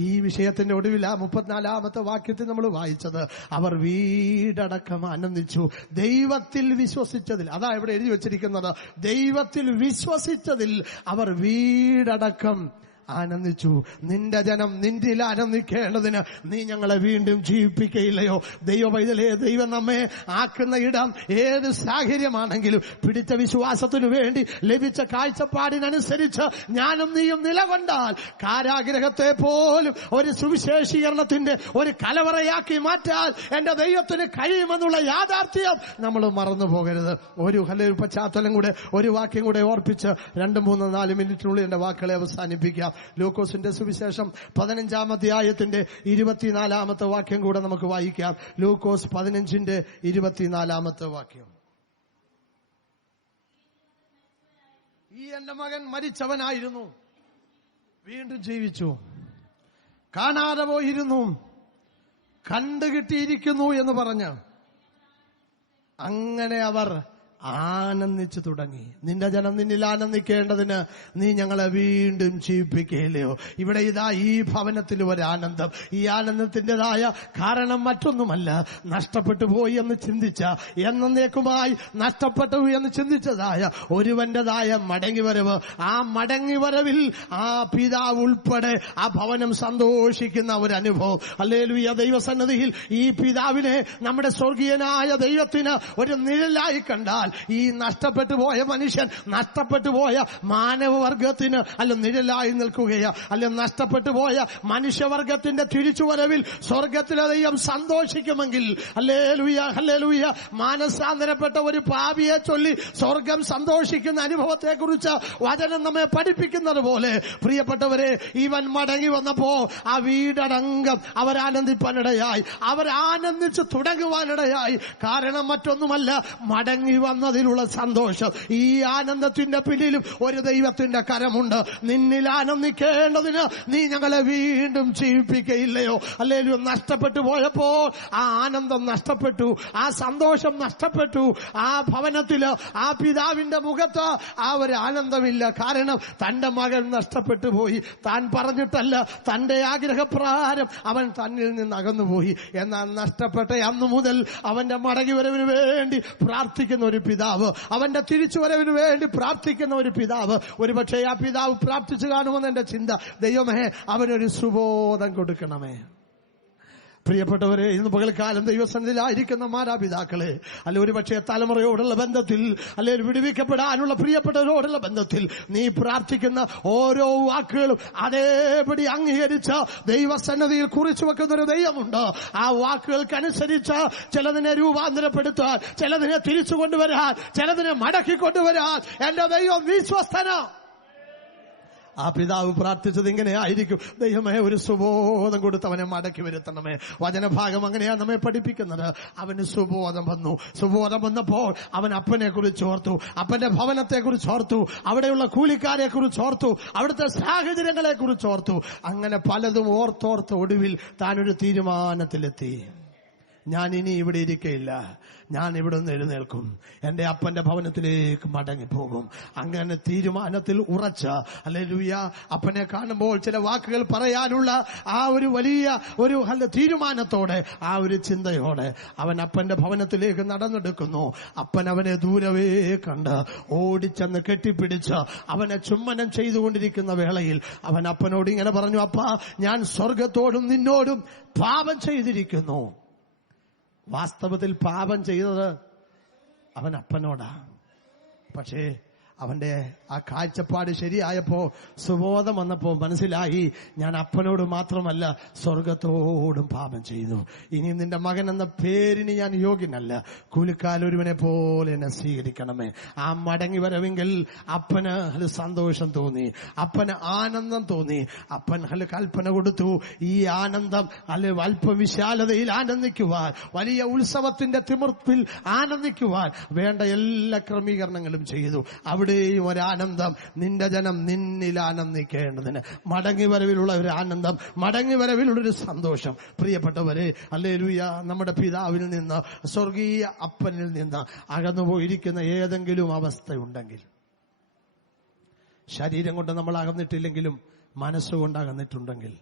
ഈ വിഷയത്തിന്റെ ഒടുവിൽ 34-ാമത്തെ വാക്യത്തിൽ നമ്മൾ വായിച്ചത്, അവർ വീടടക്കം ആനന്ദിച്ചു ദൈവത്തിൽ വിശ്വസിച്ചതിൽ. അതാ ഇവിടെ എഴുതി വച്ചിരിക്കുന്നത്, ദൈവത്തിൽ വിശ്വസിച്ചതിൽ അവർ വീടടക്കം ആനന്ദിച്ചു. നിന്റെ ജനം നിന്നിൽ ആനന്ദിക്കേണ്ടതിന് നീ ഞങ്ങളെ വീണ്ടും ജീവിപ്പിക്കയില്ലയോ? ദൈവപൈതലേ, ദൈവം നമ്മെ ആക്കുന്ന ഇടം ഏത് സാഹചര്യമാണെങ്കിലും പിടിച്ച വിശ്വാസത്തിനു വേണ്ടി ലഭിച്ച കാഴ്ചപ്പാടിനനുസരിച്ച് ഞാനും നീയും നിലകൊണ്ടാൽ കാരാഗ്രഹത്തെ പോലും ഒരു സുവിശേഷീകരണത്തിന്റെ ഒരു കലവറയാക്കി മാറ്റാൻ എന്റെ ദൈവത്തിന് കഴിയുമെന്നുള്ള യാഥാർത്ഥ്യം നമ്മൾ മറന്നു പോകരുത്. ഒരു പശ്ചാത്തലം കൂടെ, ഒരു വാക്യം കൂടെ ഓർപ്പിച്ച് 2-3-4 മിനിറ്റിനുള്ളിൽ എന്റെ വാക്കുകളെ അവസാനിപ്പിക്കാം. ലൂക്കോസിന്റെ സുവിശേഷം 15-ാം അധ്യായത്തിന്റെ 24-ാമത്തെ വാക്യം കൂടെ നമുക്ക് വായിക്കാം. ലൂക്കോസ് 15-ന്റെ 24-ാമത്തെ വാക്യം. ഈ എന്റെ മകൻ മരിച്ചവനായിരുന്നു, വീണ്ടും ജീവിച്ചു, കാണാതെ പോയിരുന്നു, കണ്ടുകിട്ടിയിരിക്കുന്നു എന്ന് പറഞ്ഞ് അങ്ങനെ അവർ ആനന്ദിച്ചു തുടങ്ങി. നിന്റെ ജനം നിന്നിൽ ആനന്ദിക്കേണ്ടതിന് നീ ഞങ്ങളെ വീണ്ടും ജീവിപ്പിക്കുകയില്ലയോ? ഇവിടെ ഇതാ ഈ ഭവനത്തിൽ ഒരു ആനന്ദം. ഈ ആനന്ദത്തിൻ്റെതായ കാരണം മറ്റൊന്നുമല്ല, നഷ്ടപ്പെട്ടു പോയി എന്ന് ചിന്തിച്ച, എന്നേക്കുമായി നഷ്ടപ്പെട്ടു എന്ന് ചിന്തിച്ചതായ ഒരുവന്റേതായ മടങ്ങിവരവ്. ആ മടങ്ങിവരവിൽ ആ പിതാവ് ഉൾപ്പെടെ ആ ഭവനം സന്തോഷിക്കുന്ന ഒരു അനുഭവം. ഹല്ലേലൂയ. ദൈവസന്നിധിയിൽ ഈ പിതാവിനെ നമ്മുടെ സ്വർഗീയനായ ദൈവത്തിന് ഒരു നിഴലായി കണ്ടാൽ ഈ നഷ്ടപ്പെട്ടു പോയ മനുഷ്യൻ, നഷ്ടപ്പെട്ടു പോയ മാനവവർഗത്തിന് അല്ല നിഴലായി നിൽക്കുകയാ. അല്ല, നഷ്ടപ്പെട്ടു പോയ മനുഷ്യവർഗത്തിന്റെ തിരിച്ചുവരവിൽ സ്വർഗത്തിലെ ദൈവം സന്തോഷിക്കുമെങ്കിൽ, ഹല്ലേലൂയ ഹല്ലേലൂയ, മാനസാന്തരപ്പെട്ട ഒരു പാപിയെ ചൊല്ലി സ്വർഗം സന്തോഷിക്കുന്ന അനുഭവത്തെ കുറിച്ച് വചനം നമ്മെ പഠിപ്പിക്കുന്നത് പോലെ, പ്രിയപ്പെട്ടവരെ, ഇവൻ മടങ്ങി വന്നപ്പോ ആ വീടടങ്കം അവരാനന്ദിപ്പാനിടയായി, അവരാനന്ദിച്ച് തുടങ്ങുവാനിടയായി. കാരണം മറ്റൊന്നുമല്ല, മടങ്ങി വന്നതിലുള്ള സന്തോഷം. ഈ ആനന്ദത്തിന്റെ പിന്നിലും ഒരു ദൈവത്തിന്റെ കരമുണ്ട്. നിന്നിൽ ആനന്ദിക്കേണ്ടതിന് നീ ഞങ്ങളെ വീണ്ടും ജീവിപ്പിക്കയില്ലയോ? അല്ലെങ്കിൽ നഷ്ടപ്പെട്ടു പോയപ്പോൾ ആ ആനന്ദം നഷ്ടപ്പെട്ടു, ആ സന്തോഷം നഷ്ടപ്പെട്ടു. ആ ഭവനത്തില് ആ പിതാവിന്റെ മുഖത്ത് ആ ഒരു ആനന്ദമില്ല. കാരണം തന്റെ മകൻ നഷ്ടപ്പെട്ടു പോയി. താൻ പറഞ്ഞിട്ടല്ല, തന്റെ ആഗ്രഹപ്രകാരം അവൻ തന്നിൽ നിന്ന് അകന്നുപോയി. എന്നാൽ നഷ്ടപ്പെട്ട അന്നു മുതൽ അവന്റെ മടങ്ങിവരവിന് വേണ്ടി പ്രാർത്ഥിക്കുന്ന ഒരു പിതാവ്, അവന്റെ തിരിച്ചുവരവിന് വേണ്ടി പ്രാർത്ഥിക്കുന്ന ഒരു പിതാവ്. ഒരുപക്ഷെ ആ പിതാവ് പ്രാർത്ഥിച്ചു കാണുമെന്ന് എന്റെ ചിന്ത. ദൈവമേ, അവനൊരു സുബോധം കൊടുക്കണമേ. പ്രിയപ്പെട്ടവരെ, ഇന്ന് പകൽക്കാലം ദൈവസന്നിധിയിലായിരിക്കുന്ന മാതാപിതാക്കളെ, അല്ലെ ഒരുപക്ഷെ തലമുറയോടുള്ള ബന്ധത്തിൽ, അല്ലെ വിടുവിക്കപ്പെടാനുള്ള പ്രിയപ്പെട്ടവരോടുള്ള ബന്ധത്തിൽ നീ പ്രാർത്ഥിക്കുന്ന ഓരോ വാക്കുകളും അതേപടി അംഗീകരിച്ച് ദൈവസന്നിധിയിൽ കുറിച്ചു വെക്കുന്ന ഒരു ദൈവമുണ്ട്. ആ വാക്കുകൾക്കനുസരിച്ച് ചിലതിനെ രൂപാന്തരപ്പെടുത്താൻ, ചിലതിനെ തിരിച്ചു കൊണ്ടുവരാൻ, ചിലതിനെ മടക്കിക്കൊണ്ടുവരാൻ എന്റെ ദൈവം വിശ്വസ്തനാ. ആ പിതാവ് പ്രാർത്ഥിച്ചത് ഇങ്ങനെ ആയിരിക്കും: ദൈവമേ, ഒരു സുബോധം കൊടുത്ത് അവനെ മടക്കി വരുത്തണമേ. വചനഭാഗം അങ്ങനെയാണ് നമ്മെ പഠിപ്പിക്കുന്നത്. അവന് സുബോധം വന്നു. സുബോധം വന്നപ്പോൾ അവൻ അപ്പനെ കുറിച്ച് ഓർത്തു, അപ്പന്റെ ഭവനത്തെ കുറിച്ച് ഓർത്തു, അവിടെയുള്ള കൂലിക്കാരെ കുറിച്ച് ഓർത്തു, അവിടുത്തെ സാഹചര്യങ്ങളെ കുറിച്ച് ഓർത്തു. അങ്ങനെ പലതും ഓർത്തോർത്ത് ഒടുവിൽ താനൊരു തീരുമാനത്തിലെത്തി. ഞാൻ ഇനി ഇവിടെ ഇരിക്കയില്ല, ഞാൻ ഇവിടെ നിന്ന് എഴുന്നേൽക്കും, എന്റെ അപ്പന്റെ ഭവനത്തിലേക്ക് മടങ്ങിപ്പോകും. അങ്ങനെ തീരുമാനത്തിൽ ഉറച്ച, ഹല്ലേലൂയ, അപ്പനെ കാണുമ്പോൾ ചില വാക്കുകൾ പറയാനുള്ള ആ ഒരു വലിയ ഒരു തീരുമാനത്തോടെ, ആ ഒരു ചിന്തയോടെ അവൻ അപ്പന്റെ ഭവനത്തിലേക്ക് നടന്നെടുക്കുന്നു. അപ്പൻ അവനെ ദൂരവേ കണ്ട് ഓടിച്ചെന്ന് കെട്ടിപ്പിടിച്ച് അവനെ ചുംബനം ചെയ്തുകൊണ്ടിരിക്കുന്ന വേളയിൽ അവൻ അപ്പനോട് ഇങ്ങനെ പറഞ്ഞു: അപ്പാ, ഞാൻ സ്വർഗത്തോടും നിന്നോടും പാപം ചെയ്തിരിക്കുന്നു. വാസ്തവത്തിൽ പാപം ചെയ്തത് അവൻ അപ്പനോടാ. പക്ഷേ അവന്റെ ആ കാഴ്ചപ്പാട് ശരിയായപ്പോ, സുബോധം വന്നപ്പോ മനസ്സിലായി, ഞാൻ അപ്പനോട് മാത്രമല്ല സ്വർഗത്തോടും പാപം ചെയ്തു. ഇനിയും നിന്റെ മകൻ എന്ന പേരിന് ഞാൻ യോഗ്യനല്ല. കൂലിക്കാലൊരുവനെ പോലെ എന്നെ സ്വീകരിക്കണമേ. ആ മടങ്ങി വരവെങ്കിൽ അപ്പന് അത് സന്തോഷം തോന്നി, അപ്പന് ആനന്ദം തോന്നി. അപ്പൻ അത് കൽപ്പന കൊടുത്തു, ഈ ആനന്ദം അല്ലെ അല്പ വിശാലതയിൽ ആനന്ദിക്കുവാൻ, വലിയ ഉത്സവത്തിന്റെ തിമിർപ്പിൽ ആനന്ദിക്കുവാൻ വേണ്ട എല്ലാ ക്രമീകരണങ്ങളും ചെയ്തു. അവിടെയും ഒരാനന്ദം, നിന്റെ ജനം നിന്നിൽ ആനന്ദിക്കേണ്ടതിന്. മടങ്ങി വരവിലുള്ള ഒരു ആനന്ദം, മടങ്ങി വരവിലുള്ളൊരു സന്തോഷം. പ്രിയപ്പെട്ടവരെ, ഹല്ലേലൂയ, നമ്മുടെ പിതാവിൽ നിന്ന്, സ്വർഗീയ അപ്പനിൽ നിന്ന് അകന്നുപോയിരിക്കുന്ന ഏതെങ്കിലും അവസ്ഥയുണ്ടെങ്കിൽ, ശരീരം കൊണ്ട് നമ്മൾ അകന്നിട്ടില്ലെങ്കിലും മനസ്സുകൊണ്ട് അകന്നിട്ടുണ്ടെങ്കിൽ,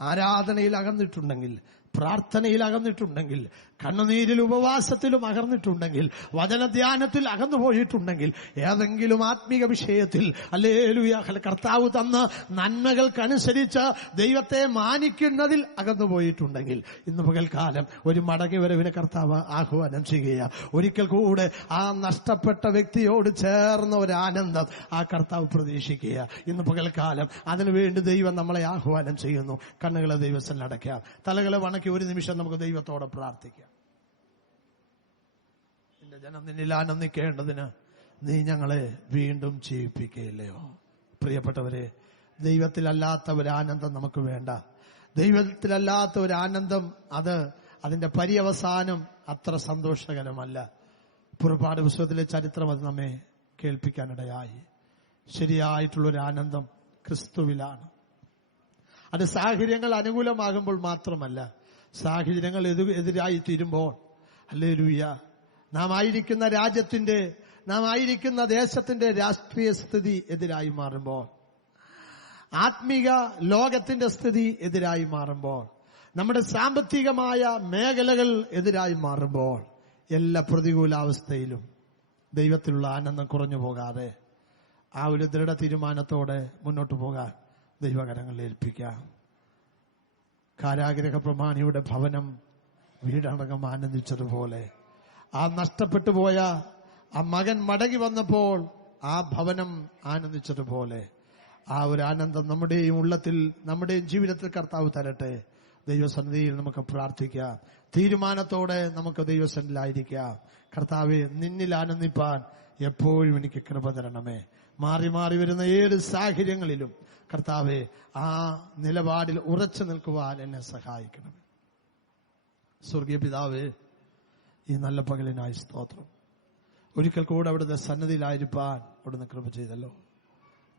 ആരാധനയിൽ അകന്നിട്ടുണ്ടെങ്കിൽ, പ്രാർത്ഥനയിൽ അകന്നിട്ടുണ്ടെങ്കിൽ, കണ്ണുനീരിൽ ഉപവാസത്തിലും അകന്നിട്ടുണ്ടെങ്കിൽ, വചനധ്യാനത്തിൽ അകന്നുപോയിട്ടുണ്ടെങ്കിൽ, ഏതെങ്കിലും ആത്മീക വിഷയത്തിൽ ഹല്ലേലൂയ കർത്താവ് തന്ന നന്മകൾക്കനുസരിച്ച് ദൈവത്തെ മാനിക്കുന്നതിൽ അകന്നുപോയിട്ടുണ്ടെങ്കിൽ, ഇന്ന് പകൽക്കാലം ഒരു മടങ്ങി വരവിന് കർത്താവ് ആഹ്വാനം ചെയ്യുക. ഒരിക്കൽ കൂടെ ആ നഷ്ടപ്പെട്ട വ്യക്തിയോട് ചേർന്ന ഒരു ആനന്ദം ആ കർത്താവ് പ്രതീക്ഷിക്കുക. ഇന്ന് പകൽക്കാലം അതിനുവേണ്ടി ദൈവം നമ്മളെ ആഹ്വാനം ചെയ്യുന്നു. കണ്ണുകളെ ദൈവത്തിൽ അടയ്ക്കാം, തലകളെ വണക്കി ഒരു നിമിഷം നമുക്ക് ദൈവത്തോടെ പ്രാർത്ഥിക്കാം. നിന്റെ ജനം നിന്നിൽ ആനന്ദിക്കേണ്ടതിന് നീ ഞങ്ങളെ വീണ്ടും ജീവിപ്പിക്കുകയില്ലയോ? പ്രിയപ്പെട്ടവരെ, ദൈവത്തിലല്ലാത്ത ഒരു ആനന്ദം നമുക്ക് വേണ്ട. ദൈവത്തിലല്ലാത്ത ഒരു ആനന്ദം, അതിന്റെ പര്യവസാനം അത്ര സന്തോഷകരമല്ല. പുറപ്പാട് പുസ്തകത്തിലെ ചരിത്രം അത് നമ്മെ കേൾപ്പിക്കാനിടയായി. ശരിയായിട്ടുള്ളൊരു ആനന്ദം ക്രിസ്തുവിലാണ്. അത് സാഹചര്യങ്ങൾ അനുകൂലമാകുമ്പോൾ മാത്രമല്ല, സാഹചര്യങ്ങൾ എതിരായി തീരുമ്പോൾ, ഹല്ലേലൂയ, നാം ആയിരിക്കുന്ന രാജ്യത്തിന്റെ, നാം ആയിരിക്കുന്ന ദേശത്തിന്റെ രാഷ്ട്രീയ സ്ഥിതി എതിരായി മാറുമ്പോൾ, ആത്മീക ലോകത്തിന്റെ സ്ഥിതി എതിരായി മാറുമ്പോൾ, നമ്മുടെ സാമ്പത്തികമായ മേഖലകൾ എതിരായി മാറുമ്പോൾ, എല്ലാ പ്രതികൂലാവസ്ഥയിലും ദൈവത്തിലുള്ള ആനന്ദം കുറഞ്ഞു പോകാതെ ആ ഒരു ദൃഢ തീരുമാനത്തോടെ മുന്നോട്ട് പോകാൻ ദൈവകരങ്ങളിൽ ഏൽപ്പിക്കാം. കാരാഗ്രഹ പ്രമാണിയുടെ ഭവനം വീടടങ്കം ആനന്ദിച്ചതുപോലെ, ആ നഷ്ടപ്പെട്ടു പോയ ആ മകൻ മടങ്ങി വന്നപ്പോൾ ആ ഭവനം ആനന്ദിച്ചതുപോലെ, ആ ഒരു ആനന്ദം നമ്മുടെയും ഉള്ളത്തിൽ, നമ്മുടെയും ജീവിതത്തിൽ കർത്താവ് തരട്ടെ. ദൈവസന്നിധിയിൽ നമുക്ക് പ്രാർത്ഥിക്കാം. തീരുമാനത്തോടെ നമുക്ക് ദൈവസന്നിധിയിലായിരിക്കാം. കർത്താവെ, നിന്നിൽ ആനന്ദിപ്പാൻ എപ്പോഴും എനിക്ക് കൃപ തരണമേ. മാറി മാറി വരുന്ന ഏത് സാഹചര്യങ്ങളിലും കർത്താവെ, ആ നിലപാടിൽ ഉറച്ചു നിൽക്കുവാൻ എന്നെ സഹായിക്കണം. സ്വർഗീയ പിതാവേ, ഈ നല്ല പകലിനായി സ്തോത്രം. ഒരിക്കൽ കൂടെ അവിടുത്തെ സന്നിധിയിലായിരിക്കാൻ അവിടുന്ന് കൃപ ചെയ്തല്ലോ.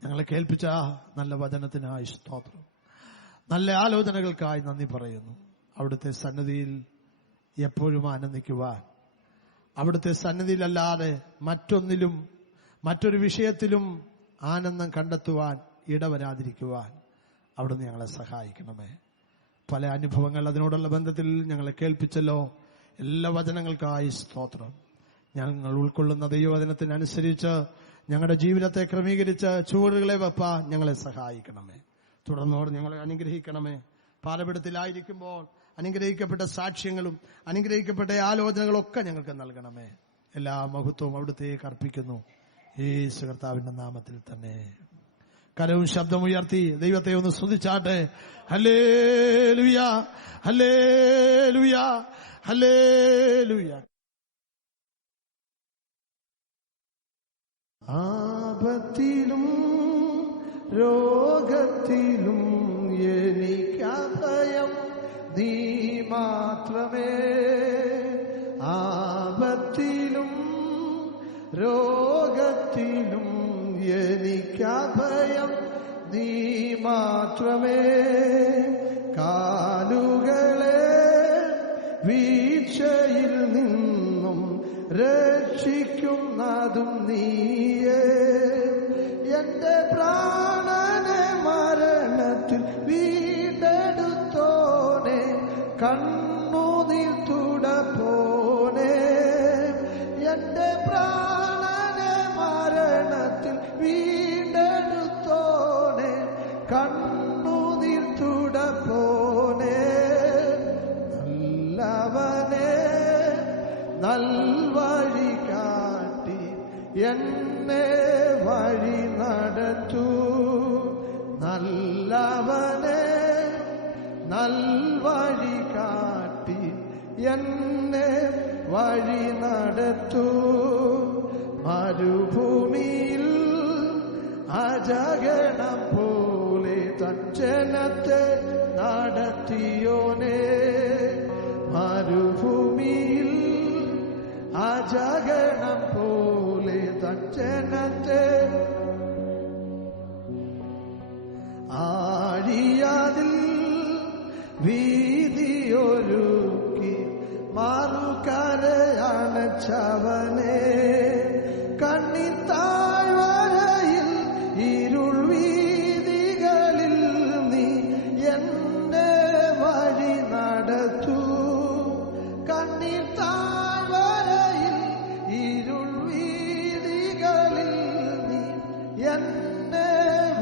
ഞങ്ങളെ കേൾപ്പിച്ച നല്ല വചനത്തിനായി സ്തോത്രം. നല്ല ആലോചനകൾക്കായി നന്ദി പറയുന്നു. അവിടുത്തെ സന്നിധിയിൽ എപ്പോഴും ആനന്ദിക്കുവാൻ, അവിടുത്തെ സന്നിധിയിലല്ലാതെ മറ്റൊന്നിലും, മറ്റൊരു വിഷയത്തിലും ആനന്ദം കണ്ടെത്തുവാൻ ഇടവരാതിരിക്കുവാൻ അവിടുന്ന് ഞങ്ങളെ സഹായിക്കണമേ. പല അനുഭവങ്ങൾ അതിനോടുള്ള ബന്ധത്തിൽ ഞങ്ങളെ കേൾപ്പിച്ചല്ലോ. എല്ലാ വചനങ്ങൾക്കായി സ്തോത്രം. ഞങ്ങൾ ഉൾക്കൊള്ളുന്ന ദൈവവചനത്തിനനുസരിച്ച് ഞങ്ങളുടെ ജീവിതത്തെ ക്രമീകരിച്ച് ചുവടുകളെ വെപ്പാൻ ഞങ്ങളെ സഹായിക്കണമേ. തുടർന്നോട് ഞങ്ങളെ അനുഗ്രഹിക്കണമേ. പാലപിടത്തിലായിരിക്കുമ്പോൾ അനുഗ്രഹിക്കപ്പെട്ട സാക്ഷ്യങ്ങളും അനുഗ്രഹിക്കപ്പെട്ട ആലോചനകളൊക്കെ ഞങ്ങൾക്ക് നൽകണമേ. എല്ലാ മഹത്വവും അവിടുത്തേക്ക് അർപ്പിക്കുന്നു, യേശു കർത്താവിന്റെ നാമത്തിൽ തന്നെ. കരവും ശബ്ദമുയർത്തി ദൈവത്തെ ഒന്ന് സ്തുതിച്ചാട്ടെ. Hallelujah, hallelujah, hallelujah. ആപത്തിലും രോഗത്തിലും എനിക്കഭയം നീ മാത്രമേ. ആപത്തിലും രോഗത്തിലും എനിക്കഭയം നീ മാത്രമേ. കാലുകളെ വീഴ്ചയിൽ നിന്നും രക്ഷിക്കുന്നതും നീയേ. എന്റെ പ്രാണനെ മരണത്തിൽ വീണ്ടെടുത്തോനെ, കണ്ണുനീർ തുടപ്പോനെ. എന്റെ പ്രാണനെ മരണത്തിൽ വീണ്ടെടുത്തോനെ, കണ്ണുനീർ തുടപ്പോനെ. നല്ലവനെ നൽവഴി കാട്ടി എന്നെ വഴി നടത്തൂ. നല്ലവനെ നൽവഴി കാട്ടി എന്നെ വഴി നടത്തൂ. മരുഭൂമിയിൽ അജഗണം പോലെ തൻ ജനത്തെ നടത്തിയോനേ. മരുഭൂമിയിൽ അജഗണം പോലെ തൻ ജനത്തെ ആഴിയാതിൽ വീതിയൊരുക്കി മറുകരയണച്ചവനെ. കണ്ണിൻ താഴ്വരയിൽ ഇരുൾ വീതികളിൽ നീ എന്നെ വഴി നടത്തൂ. കണ്ണിൻ താഴ്വരയിൽ ഇരുൾ വീതികളിൽ നീ എന്നെ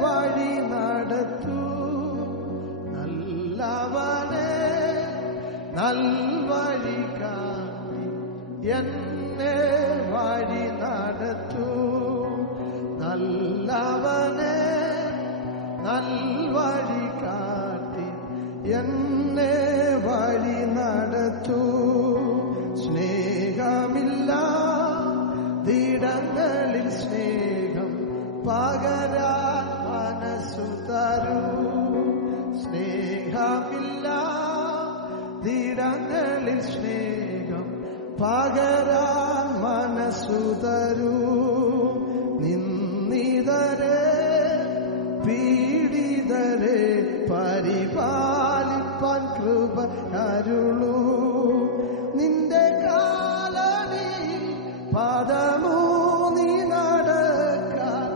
വഴി നടത്തൂ. നല്ലവനെ നൽവഴി കാട്ടി എന്നെ വഴി നടത്തൂ. നല്ലവനെ നൽവഴി കാട്ടി എന്നെ വഴി നടത്തൂ. സ്നേഹമില്ല ദിടങ്ങളിൽ സ്നേഹം പകരാൻ മനസ്സു തരൂ. സ്നേഹമില്ല ദിടങ്ങളിൽ സ്നേഹം പകരാൻ മനസ്സു തരൂ. നിന്ദിതരെ പീഡിതരെ പരിപാലിപ്പാൻ കൃപ അരുളൂ. നിന്റെ കാലടിയിൽ പദമൂന്നി നടക്കാൻ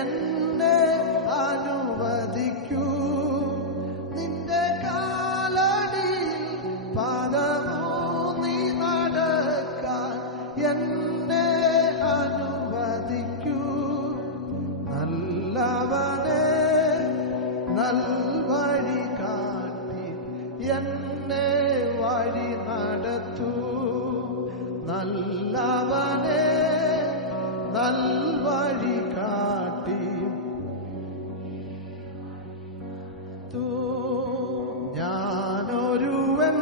എന്നെ അനുവദിക്കൂ. നിന്റെ കാലടിയിൽ പദമൂന്നി നടക്കാൻ എന്നെ അനുവദിക്കൂ. നല്ലവനെ നൽവഴി കാട്ടി എന്നെ വഴി നടത്തൂ. നല്ലവനെ നൽവഴി കാട്ടി ഞാനൊരുവൻ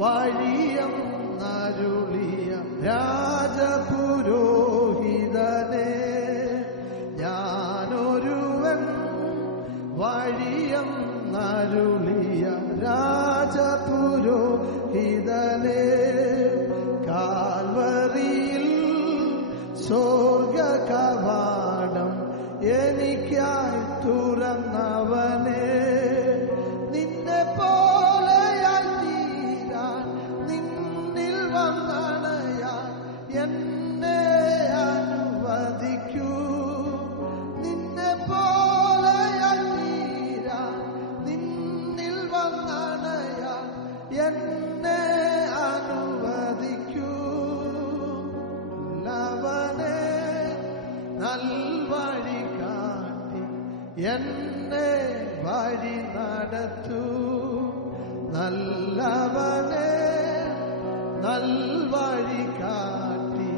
വഴിയം നരുളിയ രാജപുരോഹിതനെ. ഞാനൊരുവൻ വഴിയം നരുളിയ രാജപുരോഹിതനെ. കാൽവറിയിൽ സ്വർഗ കവാടം എനിക്കായി തുറന്നവനെ. നിന്നെ പോലെയായി തീരാൻ നിന്നിൽ വന്നണയാൻ എന്നെ അനുവദിക്കൂ. നിന്നെ പോലെയായി തീരാൻ നിന്നിൽ വന്നണയാൻ എന്നെ അനുവദിക്കൂ. നല്ലവനെ നൽവഴി കാട്ടി എന്നെ വഴി നടത്തൂ. നല്ലവനെ നൽവഴി കാട്ടി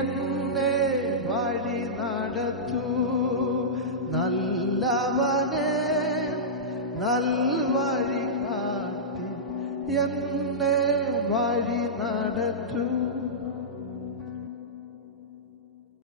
എന്നെ വഴി നടത്തൂ. നല്ലവനെ നൽവഴി കാട്ടി എന്നെ വഴി നടത്തൂ.